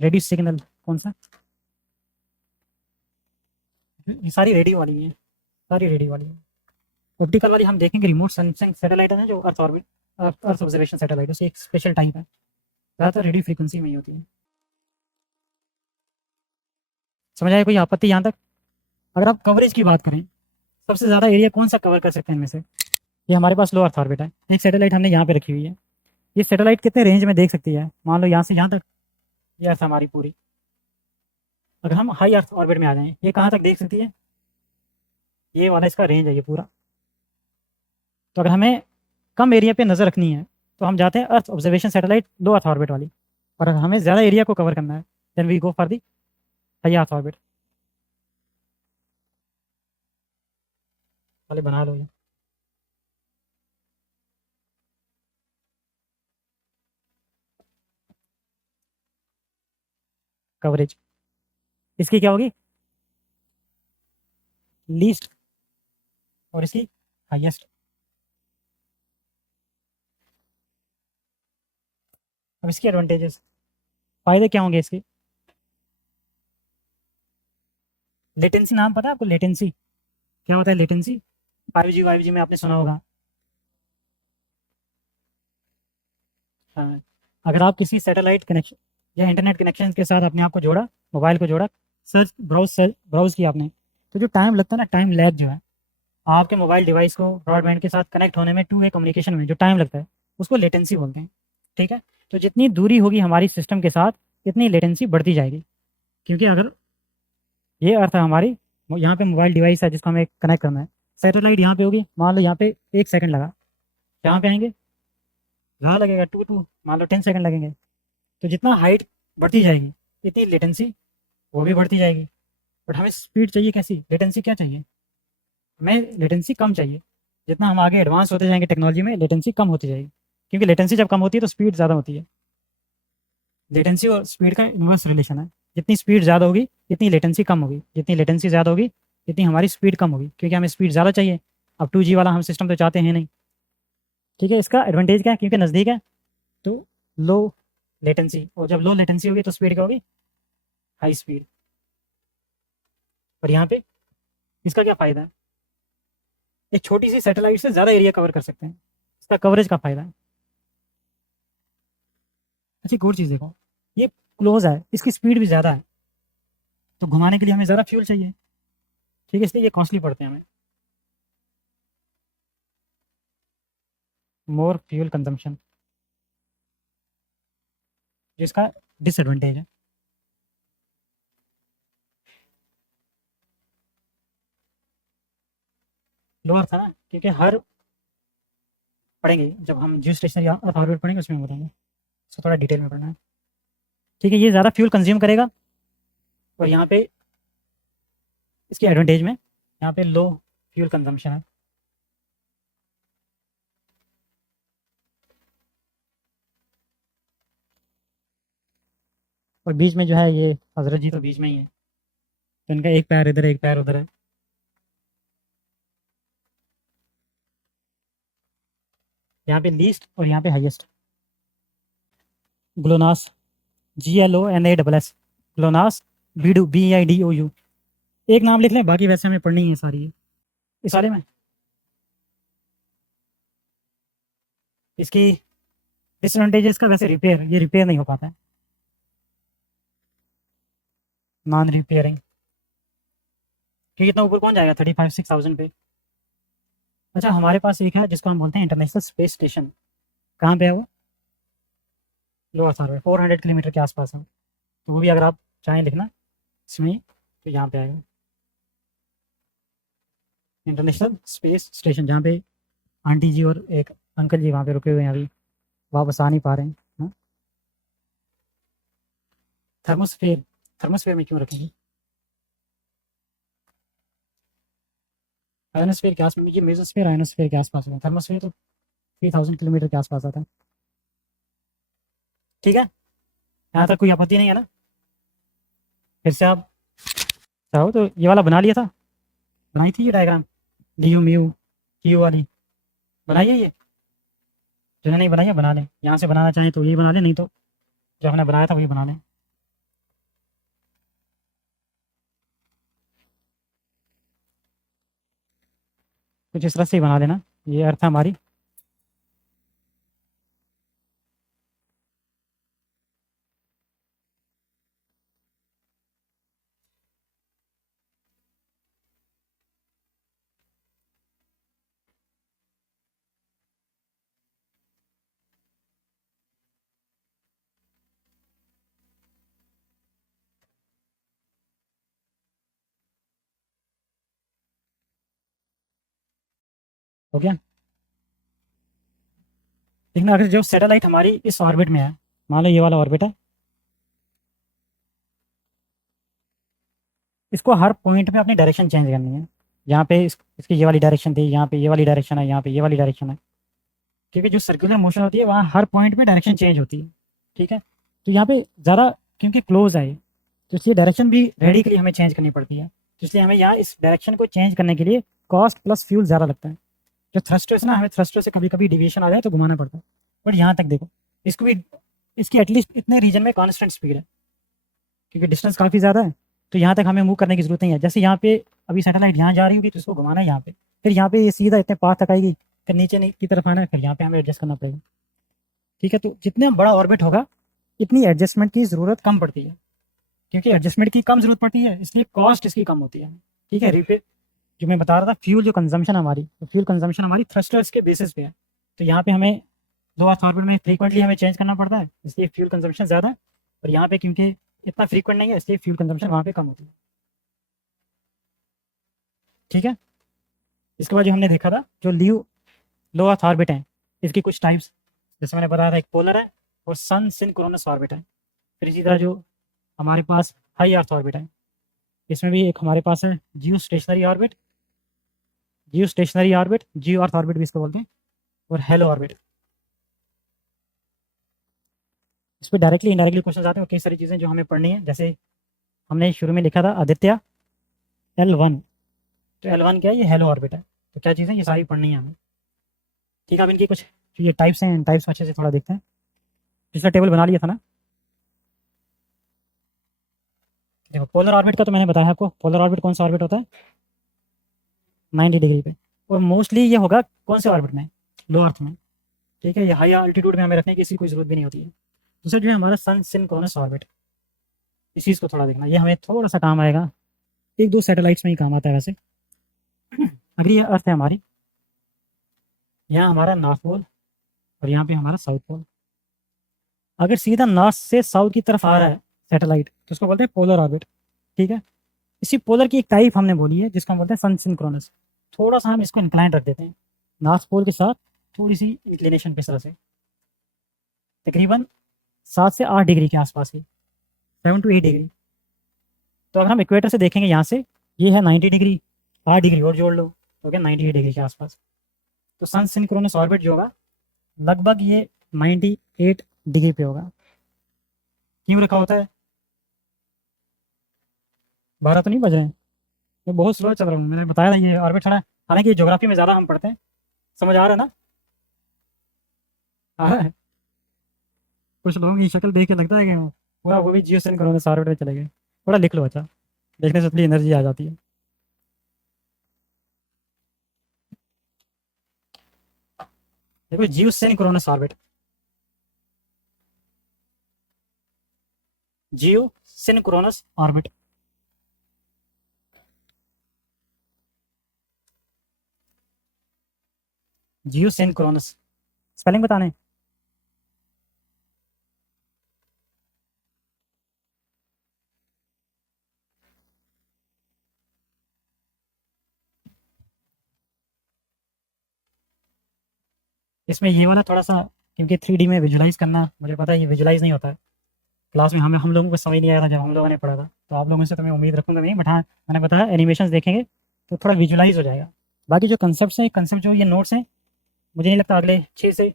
radio signal कौन सा? ये सारी रेडियो वाली है, सारी रेडियो वाली है। ऑप्टिकल वाली हम देखेंगे रिमोट सेंसिंग सैटेलाइट है जो earth orbit, earth observation satellite, उसकी एक स्पेशल टाइप है, ज़्यादातर रेडियो फ्रीक्वेंसी में ही होती है। समझ आया कोई आपत्ति यहाँ तक? अगर आप कवरेज की बात करें, सबसे ज़्यादा एरिया कौन सा कवर कर सकते हैं इनमें से? ये हमारे पास लो अर्थ ऑर्बिट है, एक सैटेलाइट हमने यहाँ पे रखी हुई है। ये सैटेलाइट कितने रेंज में देख सकती है? मान लो यहाँ से यहाँ तक, ये अर्थ हमारी पूरी। अगर हम हाई अर्थ ऑर्बिट में आ जाएं, ये कहाँ तक देख सकती है? ये वाला इसका रेंज है ये पूरा। तो अगर हमें कम एरिया पे नज़र रखनी है तो हम जाते हैं अर्थ ऑब्जर्वेशन सैटेलाइट लो अर्थ ऑर्बिट वाली, और अगर हमें ज़्यादा एरिया को कवर करना है then we go for the high earth orbit वाले। बना लो ये। कवरेज इसकी क्या होगी? लीस्ट और इसकी हाईएस्ट। अब इसकी एडवांटेजेस, फ़ायदे क्या होंगे इसके? लेटेंसी नाम पता है आपको? लेटेंसी क्या होता है? लेटेंसी 5G 5G में आपने सुना होगा। हाँ, अगर आप किसी सैटेलाइट कनेक्शन या इंटरनेट कनेक्शन के साथ अपने आप को जोड़ा, मोबाइल को जोड़ा, सर्च ब्राउज किया आपने, तो जो टाइम लगता है ना, टाइम लैग जो है आपके मोबाइल डिवाइस को ब्रॉडबैंड के साथ कनेक्ट होने में, टू वे कम्युनिकेशन में जो टाइम लगता है उसको लेटेंसी बोलते हैं। ठीक है, तो जितनी दूरी होगी हमारी सिस्टम के साथ इतनी लेटेंसी बढ़ती जाएगी। क्योंकि अगर ये अर्थ है हमारी, यहाँ पे मोबाइल डिवाइस है जिसको हमें कनेक्ट करना है, सैटेलाइट यहाँ पे होगी, मान लो यहाँ पे 1 सेकंड लगा, यहाँ पे आएंगे यहाँ लगेगा टू मान लो 10 सेकंड लगेंगे। तो जितना हाइट बढ़ती जाएगी इतनी लेटेंसी वो भी बढ़ती जाएगी। बट हमें स्पीड चाहिए कैसी? लेटेंसी क्या चाहिए? हमें लेटेंसी कम चाहिए। जितना हम आगे एडवांस होते जाएंगे टेक्नोलॉजी में, लेटेंसी कम होती जाएगी, क्योंकि लेटेंसी जब कम होती है तो स्पीड ज़्यादा होती है। लेटेंसी और स्पीड का इन्वर्स रिलेशन है, जितनी स्पीड ज़्यादा होगी इतनी लेटेंसी कम होगी, जितनी लेटेंसी ज़्यादा होगी इतनी हमारी स्पीड कम होगी, क्योंकि हमें स्पीड ज़्यादा चाहिए। अब 2G वाला हम सिस्टम तो चाहते हैं नहीं। ठीक है, इसका एडवांटेज क्या है? क्योंकि नज़दीक है तो लो लेटेंसी, और जब लो लेटेंसी होगी तो स्पीड क्या होगी? High speed. और यहाँ पे इसका क्या फ़ायदा है? एक छोटी सी सैटेलाइट से ज़्यादा एरिया कवर कर सकते हैं, इसका कवरेज का फ़ायदा है। अच्छा एक और चीज़ देखो, ये क्लोज है, इसकी स्पीड भी ज़्यादा है, तो घुमाने के लिए हमें ज़्यादा फ्यूल चाहिए। ठीक है, इसलिए ये कॉस्टली पड़ते हैं हमें, मोर फ्यूल कंजम्पशन, जिसका डिसएडवांटेज है। लोअर था ना, क्योंकि हर पढ़ेंगे जब हम जियो स्टेशन या अर्थ ऑर्बिट पढ़ेंगे उसमें बताएंगे, इसको थोड़ा डिटेल में पढ़ना है। ठीक है, ये ज़्यादा फ्यूल कंज्यूम करेगा, और यहाँ पे इसके एडवांटेज में यहाँ पे लो फ्यूल कंजम्पशन है। और बीच में जो है ये हजरत जी तो बीच में ही है, तो इनका एक पैर इधर है एक पैर उधर है। यहाँ पे लीस्ट और यहाँ पे highest. GLONASS, GLONASS, GLONASS, BIDOU। एक नाम लिख लें, बाकी वैसे हमें पढ़नी है सारी, इस सारे में। इसकी डिसएडवांटेज इसका वैसे रिपेयर, ये रिपेयर नहीं हो पाता है, नॉन रिपेयरिंग, क्योंकि इतना ऊपर कौन जाएगा 35-6,000 पे। अच्छा हमारे पास एक है जिसको हम बोलते हैं इंटरनेशनल स्पेस स्टेशन, कहाँ पे है वो? लो अर्थ ऑर्बिट 400 किलोमीटर के आसपास है। तो वो भी अगर आप चाहें लिखना इसमें तो यहाँ पे आएगा इंटरनेशनल स्पेस स्टेशन, जहाँ पे आंटी जी और एक अंकल जी वहाँ पे रुके हुए हैं, अभी वापस आ नहीं पा रहे हैं। हाँ? थर्मोस्फेयर, थर्मोस्फेयर में क्यों रखेंगे? आयोनोस्फेयर के आसपास, ये मेसोस्फेयर आयोनोस्फेयर के आसपास है, थर्मोस्फेयर तो 3000 किलोमीटर के आसपास आता है। ठीक है, यहाँ तक कोई आपत्ति नहीं है ना? फिर से आप चाहो तो ये वाला बना लिया था, बनाई थी ये diagram, D you mu Q वाली बनाइए, ये जो नहीं बनाई है बना लें, यहाँ से बनाना चाहें तो ये बना लें, नहीं तो जो हमने बनाया था वही बना लें। कुछ इस तरह से ही बना लेना, ये अर्थ है हमारी। हो गया। देखना अगर जो सैटेलाइट हमारी इस ऑर्बिट में है, मान लो ये वाला ऑर्बिट है, इसको हर पॉइंट में अपनी डायरेक्शन चेंज करनी है। यहाँ पे इसकी ये वाली डायरेक्शन थी, यहाँ पे ये वाली डायरेक्शन है, यहाँ पे ये वाली डायरेक्शन है, क्योंकि जो सर्कुलर मोशन होती है वहाँ हर पॉइंट पे डायरेक्शन चेंज होती है। ठीक है, तो यहाँ पे ज़रा क्योंकि क्लोज है ये, तो इसलिए डायरेक्शन भी रेडिकली हमें चेंज करनी पड़ती है। तो इसलिए हमें यहाँ इस डायरेक्शन को चेंज करने के लिए कॉस्ट प्लस फ्यूल ज़्यादा लगता है। जो थ्रस्टर से ना, हमें थ्रस्टर से कभी कभी डिविएशन आ जाए तो घुमाना पड़ता है, बट यहाँ तक देखो इसको भी, इसकी एटलीस्ट इतने रीजन में कॉन्स्टेंट स्पीड है, क्योंकि डिस्टेंस काफ़ी ज़्यादा है, तो यहाँ तक हमें मूव करने की जरूरत नहीं है। जैसे यहाँ पे अभी सैटेलाइट यहाँ जा रही होगी तो इसको घुमाना है यहाँ पे, फिर यहाँ पे ये सीधा इतने पास तक आएगी, फिर नीचे की तरफ आना है, फिर यहाँ पे हमें एडजस्ट करना पड़ेगा। ठीक है, तो जितने बड़ा ऑर्बिट होगा इतनी एडजस्टमेंट की ज़रूरत कम पड़ती है, क्योंकि एडजस्टमेंट की कम ज़रूरत पड़ती है इसलिए कॉस्ट इसकी कम होती है। ठीक है, रिपेयर जो मैं बता रहा था, फ्यूल जो कंजम्पशन हमारी, तो फ्यूल कंजम्पशन हमारी थ्रस्टर्स के बेसिस पे है, तो यहाँ पे हमें लो अर्थ ऑर्बिट में फ्रीक्वेंटली हमें चेंज करना पड़ता है, इसलिए फ्यूल कंजम्पशन ज़्यादा है, और यहाँ पे क्योंकि इतना फ्रीक्वेंट नहीं है इसलिए फ्यूल कंजम्पशन वहाँ पे कम होती है। ठीक है, इसके बाद जो हमने देखा था जो लो अर्थ ऑर्बिट है, इसकी कुछ टाइप्स, जैसे मैंने बताया था, एक पोलर है और सन सिंक्रोनस ऑर्बिट है। फिर इसी तरह जो हमारे पास हाई अर्थ ऑर्बिट है, इसमें भी एक हमारे पास है जियो स्टेशनरी ऑर्बिट, जियो अर्थ ऑर्बिट भी इसको बोलते हैं, और हेलो ऑर्बिट। इस पर डायरेक्टली इनडायरेक्टली क्वेश्चन आते हैं, और कई सारी चीज़ें जो हमें पढ़नी है। जैसे हमने शुरू में लिखा था आदित्य L1, तो L1 क्या है, ये हेलो ऑर्बिट है, तो क्या चीज़ें ये सारी पढ़नी है हमें। ठीक है, अब इनकी कुछ जो ये टाइप्स हैं, इन टाइप्स को अच्छे से थोड़ा देखते हैं। पिछला टेबल बना लिया था ना। देखो पोलर ऑर्बिट का तो मैंने बताया आपको, पोलर ऑर्बिट कौन सा ऑर्बिट होता है, 90 डिग्री पे, और मोस्टली ये होगा कौन से ऑर्बिट में, लो अर्थ में। ठीक है, ये हाई अल्टीट्यूड में हमें रखने की इसकी कोई जरूरत भी नहीं होती है। दूसरा जो है हमारा सन सिंक्रोनस ऑर्बिट, इस चीज़ को थोड़ा देखना, ये हमें थोड़ा सा काम आएगा, एक दो सैटेलाइट्स में ही काम आता है वैसे। अगली ये अर्थ है हमारी, यहाँ हमारा नॉर्थ पोल और यहाँ पे हमारा साउथ पोल। अगर सीधा नॉर्थ से साउथ की तरफ आ रहा है सैटेलाइट तो उसको बोलते हैं पोलर ऑर्बिट। ठीक है, इसी पोलर की एक टाइप हमने बोली है जिसको हम बोलते हैं सन सिंक्रोनस। थोड़ा सा हम इसको इंक्लाइन रख देते हैं नॉर्थ पोल के साथ, थोड़ी सी इंक्लिनेशन पे इस तरह से, तकरीबन 7 से 8 डिग्री के आसपास की, 7 to 8 डिग्री। तो अगर हम इक्वेटर से देखेंगे यहाँ से, ये है 90 डिग्री, 8 डिग्री और जोड़ लो तो क्या 98 डिग्री के आसपास। तो सन सिंक्रोनस ऑर्बिट जो होगा लगभग ये 98 डिग्री पे होगा। क्यों रखा होता है, 12 तो नहीं बज रहे हैं, मैं बहुत स्लो चल रहा हूँ, मैंने बताया था ये ऑर्बिट थोड़ा, हालांकि ज्योग्राफी में ज़्यादा हम पढ़ते हैं। समझ आ रहा है ना, आ रहा है? कुछ लोगों की शक्ल देख के लगता है कि पूरा वो भी जियो सिंक्रोनस ऑर्बिट में चले गए। थोड़ा लिख लो, अच्छा देखने से थोड़ी एनर्जी आ जाती है। देखो जियो synchronous orbit, geo synchronous orbit, geo synchronous, spelling बताने, इसमें ये वाला थोड़ा सा, क्योंकि 3D में विजुलाइज करना मुझे पता है ये विजुलाइज नहीं होता है। क्लास में हम लोगों को समझ नहीं आया था जब हम लोगों ने पढ़ा था, तो आप लोगों से तो मैं उम्मीद रखूँगा नहीं, बट हाँ मैंने बताया एनिमेशन देखेंगे तो थोड़ा विजुलाइज हो जाएगा। बाकी जो कंसेप्ट हैं, कंसेप्ट जो ये नोट्स हैं, मुझे नहीं लगता अगले 6 से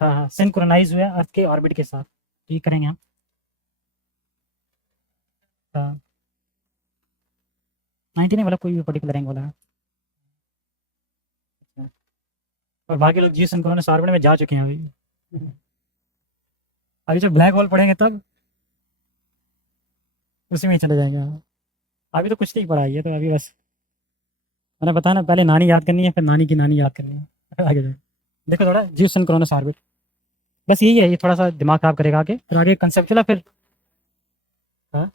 हाँ हाँ सिंक्रोनाइज हुआ है अर्थ के ऑर्बिट के साथ, तो ये करेंगे हम। हाँ 90 नहीं, मतलब कोई भी पर्टिकुलर एंगल है। और बाकी लोग जी सिंक्रोनस ऑर्बिट में जा चुके हैं अभी। अभी जब ब्लैक होल पढ़ेंगे तब उसी में ही चले जाएंगे। अभी तो कुछ नहीं पढ़ा है, तो अभी बस मैंने बताया ना, पहले नानी याद करनी है, फिर नानी की नानी याद करनी है, फिर आगे जाए। देखो थोड़ा जी सिंक्रोनस ऑर्बिट, बस यही है, ये थोड़ा सा दिमाग खराब करेगा आगे, फिर आगे कंसेप्चुअल फिर। हाँ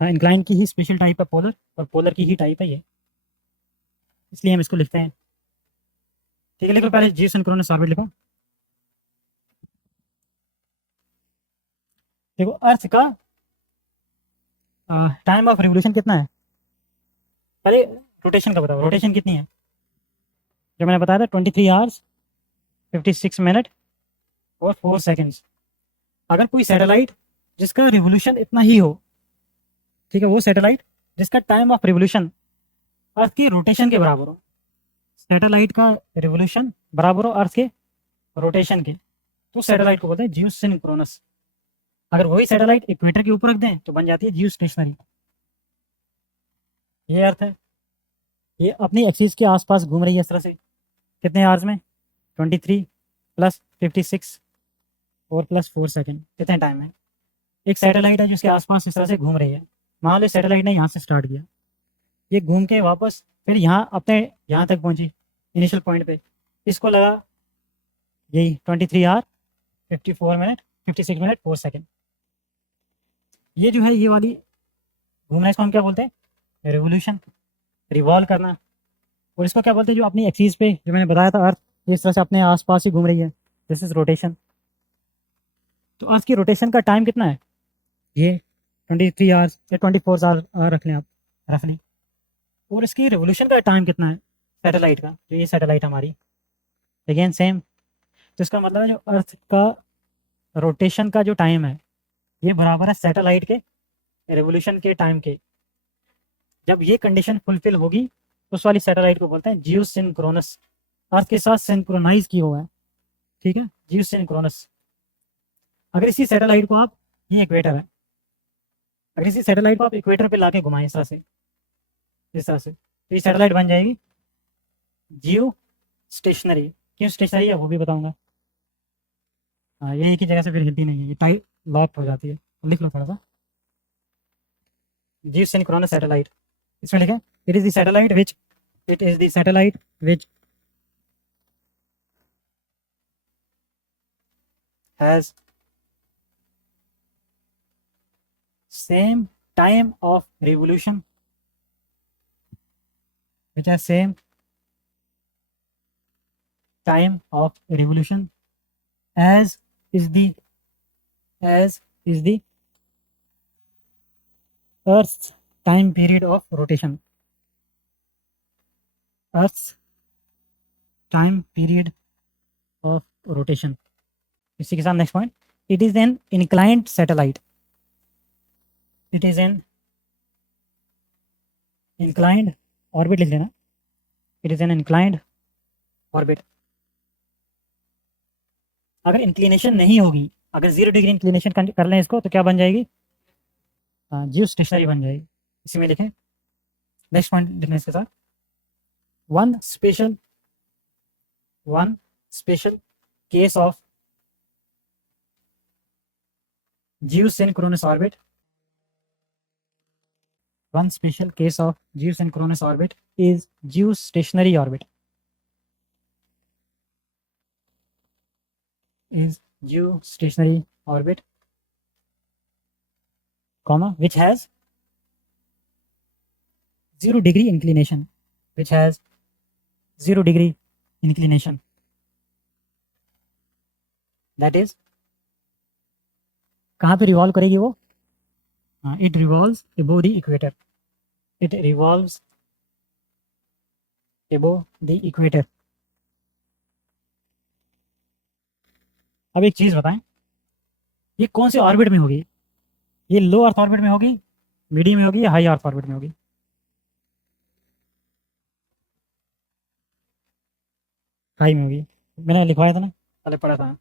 हाँ इंक्लाइन की ही स्पेशल टाइप है पोलर, और पोलर की ही टाइप है ये, इसलिए हम इसको लिखते हैं। ठीक है, लिखो पहले जी सिंक्रोनस ऑर्बिट लिखो। देखो अर्थ का टाइम ऑफ रिवोल्यूशन कितना है, पहले रोटेशन का बताओ, रोटेशन कितनी है। जो मैंने बताया था 23 आवर्स 56 मिनट और 4 सेकंड्स। अगर कोई सैटेलाइट जिसका रिवोल्यूशन इतना ही हो, ठीक है, वो सैटेलाइट जिसका टाइम ऑफ रिवोल्यूशन अर्थ के रोटेशन के बराबर हो, सैटेलाइट का रिवोल्यूशन बराबर हो अर्थ के रोटेशन के, तो सैटेलाइट को बोलते हैं जियो सिंक्रोनस। अगर वही सैटेलाइट इक्वेटर के ऊपर रख दें तो बन जाती है जियो स्टेशनरी। ये अर्थ है, ये अपनी एक्सिस के आसपास घूम रही है इस तरह से, कितने आवर्स में 23 प्लस 56 और प्लस 4 सेकेंड, कितने टाइम है। एक सैटेलाइट है जिसके आसपास इस तरह से घूम रही है, मान लो सैटेलाइट ने यहाँ से स्टार्ट किया, ये घूम के वापस फिर यहाँ अपने यहाँ तक पहुँची इनिशियल पॉइंट पे, इसको लगा यही 23 आवर 54 मिनट 56 मिनट 4 सेकेंड। ये जो है ये वाली घूमना, इसको हम क्या बोलते हैं, रिवोल्यूशन, रिवॉल्व करना। और इसको क्या बोलते हैं, जो अपनी एक्सिस पे, जो मैंने बताया था अर्थ इस तरह से अपने आसपास ही घूम रही है, दिस इज रोटेशन। तो अर्थ की रोटेशन का टाइम कितना है, ये 23 आवर्स या 24 आवर रख लें आप रफली। और इसकी रिवोल्यूशन का टाइम कितना है सैटेलाइट का, जो ये सैटेलाइट हमारी, अगेन सेम। तो इसका मतलब है जो अर्थ का रोटेशन का जो टाइम है ये बराबर है सैटेलाइट के रिवोल्यूशन के टाइम के। जब ये कंडीशन फुलफिल होगी उस वाली सैटेलाइट को बोलते हैं जियो सिंक्रोनस, अर्थ के साथ सिंक्रोनाइज किया हुआ है, ठीक है, जियो सिंक्रोनस। अगर इसी सैटेलाइट को आप, ये इक्वेटर है, अगर इसी सैटेलाइट को आप इक्वेटर पे लाके घुमाएं इस तरह से, इस तरह से, तो ये सैटेलाइट बन जाएगी जियो स्टेशनरी। क्यों स्टेशनरी है वो भी बताऊंगा। हाँ ये एक ही जगह से फिर हिलती नहीं है, ये टाइट लॉक हो जाती है। लिख लो थोड़ा सा, जियो सिंक्रोनस सैटेलाइट, इसमें लिखें it is the satellite which, it is the satellite which has same time of revolution, which has same time of revolution as is the Earth's time period of rotation. Earth's time period of rotation. इसी के साथ next point, it is an inclined satellite, it is an inclined orbit लिख लेना, it is an inclined orbit. अगर inclination नहीं होगी, अगर 0 degree inclination कर लें इसको, तो क्या बन जाएगी, जियो स्टेशनरी बन जाएगी। इसी में लिखें, नेक्स्ट पॉइंट लिखने इसके साथ, one special case of geosynchronous orbit, one special case of geosynchronous orbit is geostationary orbit, comma, which has 0 degree inclination, that is कहाँ पे रिवॉल्व करेगी वो, it revolves above the equator, it revolves above the equator. अब एक चीज़ बताएं, ये कौन से ऑर्बिट में होगी? ये लो अर्थ ऑर्बिट में होगी, मीडियम में होगी, या हाई अर्थ ऑर्बिट में होगी? हाई में होगी। मैंने लिखवाया था ना, पहले पढ़ा था।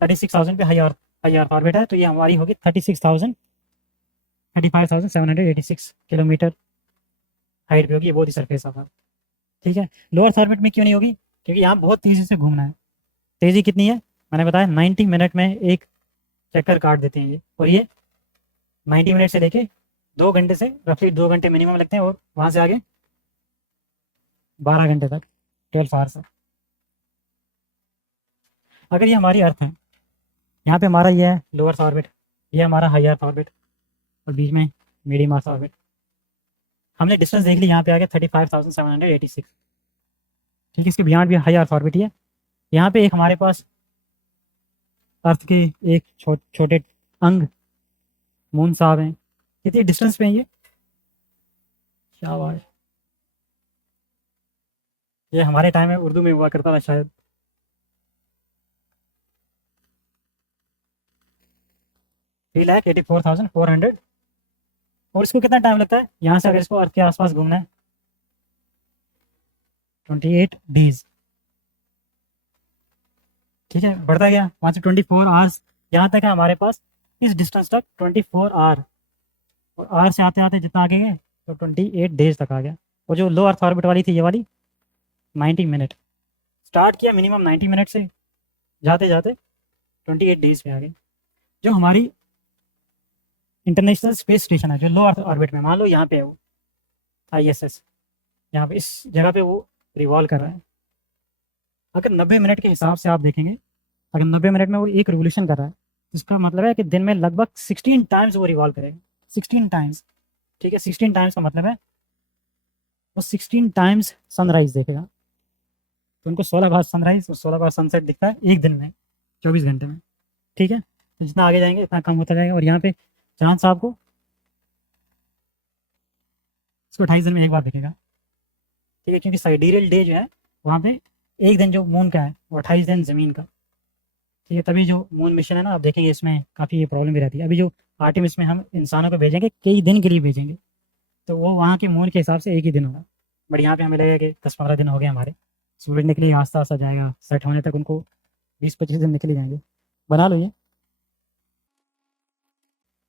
36,000 पे हाई अर्थ ऑर्बिट है, तो ये हमारी होगी 35,786 किलोमीटर हाइट पे होगी, वो दी सरफेस ऑफ अर्थ। ठीक है, लो अर्थ ऑर्बिट में क्यों नहीं होगी? क्योंकि यहाँ बहुत तेज़ी से घूमना है। तेज़ी कितनी है? मैंने बताया 90 मिनट में एक चक्कर काट देते हैं ये, और ये 90 मिनट से लेके 2 घंटे से रफली 2 घंटे मिनिमम लगते हैं, और वहाँ से आगे 12 घंटे तक, 12 आवर्स है। अगर ये हमारी अर्थ है, यहाँ पे हमारा ये है लोअर अर्थ ऑर्बिट, ये हमारा हाई अर्थ ऑर्बिट, और बीच में मीडियम अर्थ ऑर्बिट। हमने डिस्टेंस देख ली, यहाँ पे आ गया 35,786। ठीक है, इसके बियॉन्ड भी हाई अर्थ ऑर्बिट ही है। यहाँ पे एक हमारे पास अर्थ के एक छोटे अंग मून साहब हैं। कितनी डिस्टेंस पे हैं ये? शाबाश, ये हमारे टाइम में उर्दू में हुआ करता था शायद। थ्री लाख 84,400। और इसको कितना टाइम लगता है यहाँ से, अगर इसको अर्थ के आसपास घूमना है? 28 डेज। ठीक है, बढ़ता गया वहाँ से 24 आवर्स, यहाँ तक है हमारे पास इस डिस्टेंस तक 24 आवर, और आवर से आते आते जितना आगे गए तो 28 डेज तक आ गया। और जो लो अर्थ ऑर्बिट वाली थी, ये वाली 90 मिनट, स्टार्ट किया मिनिमम 90 मिनट से, जाते जाते 28 डेज पे आ गए। जो हमारी इंटरनेशनल स्पेस स्टेशन है, जो लो अर्थ ऑर्बिट में, मान लो यहाँ पे है वो ISS, यहाँ पे इस जगह पे वो रिवॉल्व कर रहा है। अगर 90 मिनट के हिसाब से आप देखेंगे, अगर 90 मिनट में वो एक रिवोल्यूशन कर रहा है, तो इसका मतलब है कि दिन में लगभग 16 टाइम्स वो रिवॉल्व करेगा। 16 टाइम्स। ठीक है, 16 टाइम्स का मतलब है वो 16 टाइम्स सनराइज देखेगा। तो उनको 16 बार सनराइज और 16 बार सनसेट दिखता है एक दिन में, 24 घंटे में। ठीक है, तो जितना आगे जाएंगे इतना कम होता जाएगा। और यहाँ पे चांद साहब को इसको 28 दिन में एक बार दिखेगा। ठीक है, क्योंकि साइडेरियल डे जो है वहाँ पे एक दिन जो मून का है वो 28 दिन ज़मीन का। ठीक है, तभी जो मून मिशन है ना, आप देखेंगे इसमें काफ़ी प्रॉब्लम भी रहती है। अभी जो आर्टेमिस में हम इंसानों को भेजेंगे, कई दिन के लिए भेजेंगे, तो वो वहाँ के मून के हिसाब से एक ही दिन होगा। बट यहाँ पे हमें लगेगा कि 10-15 दिन हो गए हमारे, सूरज निकले आस्ता आस्ता जाएगा, सेट होने तक उनको 20-25 दिन निकल ही जाएंगे। बना लो ये।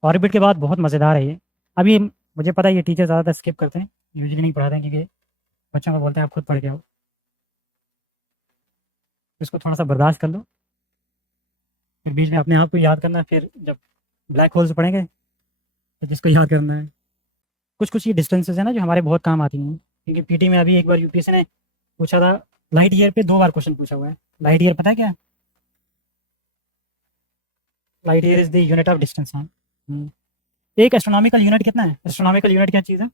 ऑर्बिट के बाद बहुत मज़ेदार है ये। अभी मुझे पता है ये टीचर ज़्यादातर स्किप करते हैं, यूजली नहीं पढ़ाते हैं, क्योंकि बच्चों को बोलते हैं आप खुद पढ़ के आओ। इसको थोड़ा सा बर्दाश्त कर लो, फिर बीच में अपने आप को याद करना है। फिर जब ब्लैक होल्स पढ़ेंगे तो जिसको याद करना है। कुछ कुछ ये डिस्टेंसेस है ना जो हमारे बहुत काम आती हैं, क्योंकि पीटी में अभी एक बार यूपीएससी ने पूछा था, लाइट ईयर पे 2 बार क्वेश्चन पूछा हुआ है। लाइट ईयर पता है क्या है? Light year is the unit of distance. हाँ, एक एस्ट्रोनॉमिकल यूनिट कितना है? एस्ट्रोनॉमिकल यूनिट क्या चीज़ है?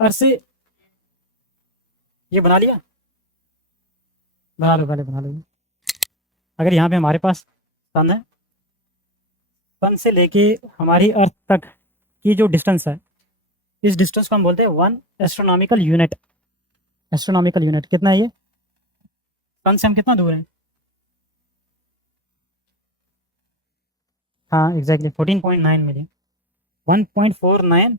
अर्थ से ये बना लिया, बना लो, पहले बना लो। अगर यहाँ पे हमारे पास सन है, सन से लेके हमारी अर्थ तक की जो डिस्टेंस है, इस डिस्टेंस को हम बोलते हैं 1 एस्ट्रोनॉमिकल यूनिट। एस्ट्रोनॉमिकल यूनिट कितना है ये? सन से हम कितना दूर हैं? हाँ एग्जैक्टली 14.9 मिलियन। 1.49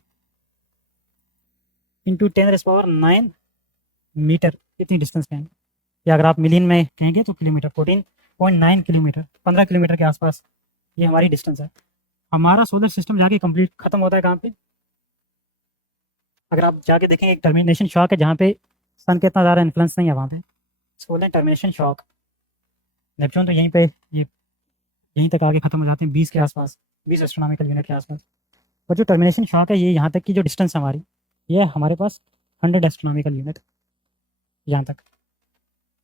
इंटू 10⁻⁹ मीटर, कितनी डिस्टेंस पे हैं? या अगर आप मिलियन में कहेंगे तो किलोमीटर, 14.9 किलोमीटर, 15 किलोमीटर के आसपास ये हमारी डिस्टेंस है। हमारा सोलर सिस्टम जाके कंप्लीट खत्म होता है कहाँ पे? अगर आप जाके देखेंगे एक टर्मिनेशन शॉक है, जहाँ पे सन का इतना ज़्यादा इन्फ्लुएंस नहीं है, वहाँ पे इसको बोलते हैं टर्मिनेशन शॉक। नेपच्यून तो यहीं पे ये यहीं तक आगे खत्म हो जाते हैं 20 के आसपास, 20 एस्ट्रोनॉमिकल यूनिट के आसपास। और जो टर्मिनेशन शॉक है, ये यहाँ तक की जो डिस्टेंस है हमारी, ये है हमारे पास 100 एस्ट्रोनॉमिकल यूनिट यहाँ तक।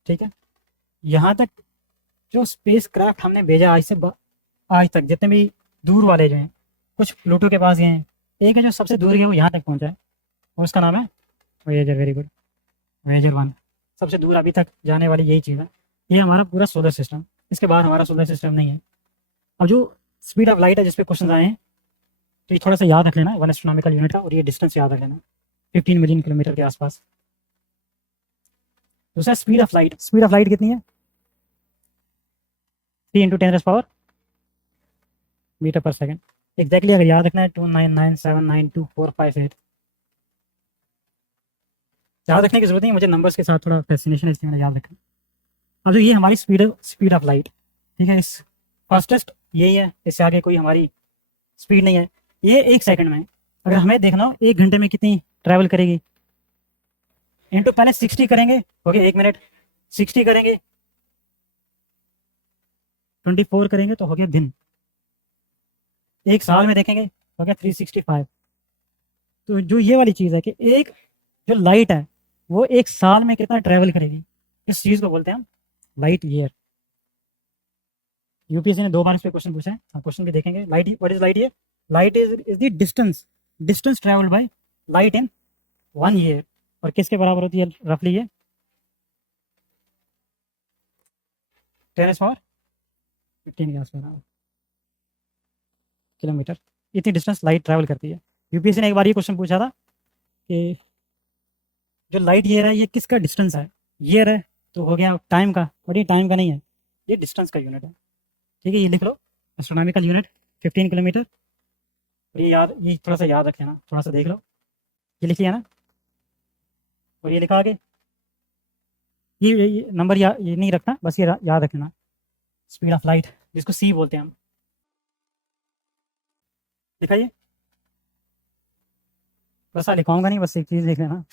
ठीक है, यहाँ तक जो स्पेस क्राफ्ट हमने भेजा आज तक जितने भी दूर वाले जो हैं, कुछ प्लूटो के पास गए हैं, एक है जो सबसे दूर गया वो यहाँ तक पहुँचा है, और उसका नाम है वोयेजर। वेरी गुड, वोयेजर 1 सबसे दूर अभी तक जाने वाली यही चीज़ है। ये हमारा पूरा सोलर सिस्टम, इसके बाद हमारा सोलर सिस्टम नहीं है। अब जो स्पीड ऑफ लाइट है जिसपे क्वेश्चन आए हैं, तो ये थोड़ा सा याद रख लेना, 1 एस्ट्रोनॉमिकल यूनिट है, और ये डिस्टेंस याद रख लेना 15 मिलियन किलोमीटर के आसपास। दूसरा speed of light, speed of light कितनी है? 3 × 10⁻⁴ मीटर पर सेकंड। एग्जैक्टली अगर याद रखना है 299792458। याद रखने की जरूरत नहीं, मुझे नंबर्स के साथ थोड़ा फैसिनेशन है इसलिए मैंने याद रखा। अब जो ये हमारी स्पीड ऑफ लाइट, ठीक है, इस फास्टेस्ट यही है, इससे आगे कोई हमारी स्पीड नहीं है। ये 1 सेकंड में, अगर हमें देखना हो 1 घंटे में कितनी ट्रैवल करेगी, इनटू पहले 60 करेंगे, ओके 1 मिनट, 60 करेंगे, 24 करेंगे तो हो गया दिन, 1 साल में देखेंगे हो गया 365। तो जो ये वाली चीज़ है कि एक जो लाइट है वो 1 साल में कितना ट्रैवल करेगी, इस चीज़ को बोलते हैं हम लाइट ईयर। यूपीएससी ने 2 बार इस पे क्वेश्चन पूछा है, हम क्वेश्चन भी देखेंगे। Light, what is light year? Light is the distance travelled by light in 1 year. और किसके बराबर होती है रफली ये? 10⁻15 के आसपास किलोमीटर, इतनी डिस्टेंस लाइट ट्रैवल करती है। यूपीएससी ने एक बार ये क्वेश्चन पूछा था कि जो लाइट ईयर है ये किसका डिस्टेंस है? ईयर है तो हो गया टाइम का, बट ये टाइम का नहीं है, ये डिस्टेंस का यूनिट है, ठीक है। ये लिख लो, एस्ट्रोनॉमिकल यूनिट 15 किलोमीटर। और ये थोड़ा सा याद रखें ना, थोड़ा सा देख लो, ये लिख लिया ना, और ये लिखा आगे, ये नंबर ये नहीं रखना, बस ये याद रखना, स्पीड ऑफ लाइट जिसको सी बोलते हैं हम, दिखाइए। बस लिखाऊंगा नहीं, बस एक चीज़ देख लेना।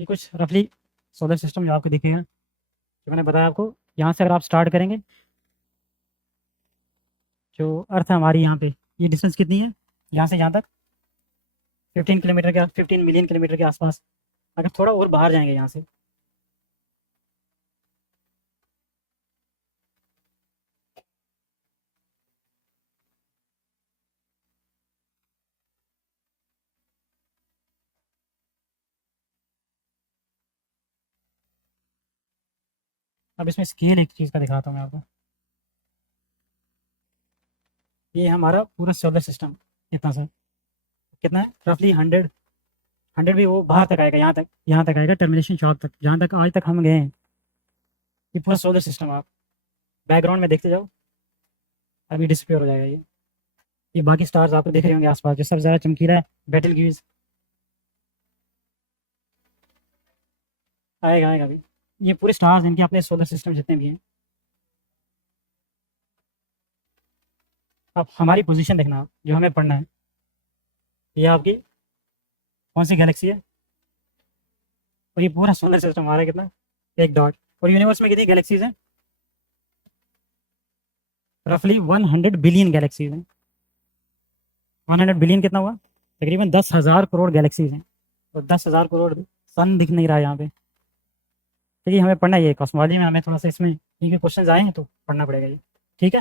ये कुछ रफली सोलर सिस्टम जो आपको दिखेगा, जो मैंने बताया आपको, यहाँ से अगर आप स्टार्ट करेंगे, जो अर्थ है हमारी यहाँ पे, ये डिस्टेंस कितनी है यहाँ से यहाँ तक? 15 मिलियन किलोमीटर के आसपास। अगर थोड़ा और बाहर जाएंगे यहाँ से, अब इसमें स्केल एक चीज़ का दिखाता हूँ मैं आपको। ये हमारा पूरा सोलर सिस्टम इतना सा, कितना है रफली 100 भी वो बाहर तक आएगा, यहाँ तक आएगा, टर्मिनेशन शॉक तक, जहाँ तक आज तक हम गए हैं। ये पूरा सोलर सिस्टम आप बैकग्राउंड में देखते जाओ, अभी डिस्पेयर हो जाएगा ये बाकी स्टार्स आपको देख रहे होंगे आसपास, जो सबसे ज़्यादा चमकीला है बेटलग्यूज, आएगा अभी। ये पूरे स्टार्स इनके अपने सोलर सिस्टम जितने भी हैं। अब हमारी पोजीशन देखना, जो हमें पढ़ना है, ये आपकी कौन सी गैलेक्सी है, और ये पूरा सोलर सिस्टम हमारा कितना, एक डॉट। और यूनिवर्स में कितनी गैलेक्सीज हैं? रफली 100 बिलियन गैलेक्सीज हैं। 100 बिलियन कितना हुआ? तकरीबन 10,000 करोड़ गैलेक्सीज हैं, और 10,000 करोड़ सन दिख नहीं रहा यहाँ पे। देखिए हमें पढ़ना ये कॉस्मोलॉजी में, हमें थोड़ा सा इसमें क्योंकि क्वेश्चन आए हैं तो पढ़ना पड़ेगा ये, ठीक है।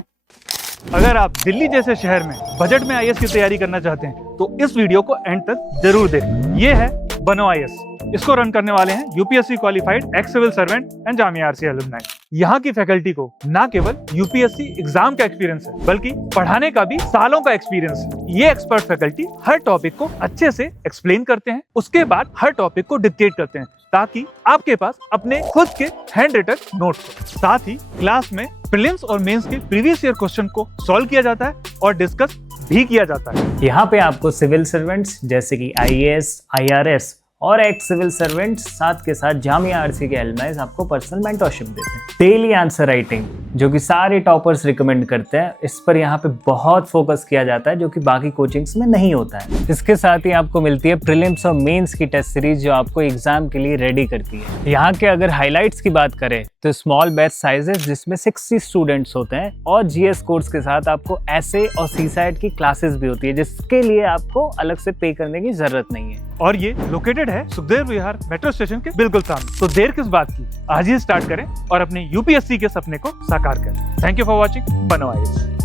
अगर आप दिल्ली जैसे शहर में बजट में आईएएस की तैयारी करना चाहते हैं तो इस वीडियो को एंड तक जरूर देखें। ये है बनो आईएएस। इसको रन करने वाले हैं UPSC qualified ex civil servant and Jamia RCA alumni. यहाँ की फैकल्टी को ना केवल यूपीएससी एग्जाम का एक्सपीरियंस है, बल्कि पढ़ाने का भी सालों का एक्सपीरियंस है। ये एक्सपर्ट फैकल्टी हर टॉपिक को अच्छे से एक्सप्लेन करते हैं, उसके बाद हर टॉपिक को डिक्टेट करते हैं, ताकि आपके पास अपने खुद के हैंड रिटन नोट्स हो। साथ ही क्लास में प्रीलिम्स और मेंस के प्रीवियस ईयर क्वेश्चन को सॉल्व किया जाता है और डिस्कस भी किया जाता है। यहाँ पे आपको सिविल सर्वेंट्स जैसे कि आईएएस, आईआरएस और एक्स सिविल सर्वेंट्स साथ के साथ जामिया आरसी के एलुमनाई आपको पर्सनल मेंटरशिप देते हैं। डेली आंसर राइटिंग जो कि सारे टॉपर्स रिकमेंड करते हैं, इस पर यहाँ पे बहुत फोकस किया जाता है, जो कि बाकी कोचिंग्स में नहीं होता है। इसके साथ ही आपको मिलती है प्रीलिम्स और मेंस की टेस्ट सीरीज, जो आपको एग्जाम के लिए रेडी करती है। यहाँ के अगर हाईलाइट्स की बात करें तो स्मॉल बैच साइजेस जिसमें 60 स्टूडेंट्स होते हैं, और जीएस कोर्स के साथ आपको एसए और सीसैट की क्लासेस भी होती है, जिसके लिए आपको अलग से पे करने की जरूरत नहीं है। और ये लोकेटेड लोकेटेड है सुखदेव विहार मेट्रो स्टेशन के बिल्कुल सामने। तो देर किस बात की, आज ही स्टार्ट करें और अपने यूपीएससी के सपने को साकार करें। थैंक यू फॉर वॉचिंग बनो आईएएस।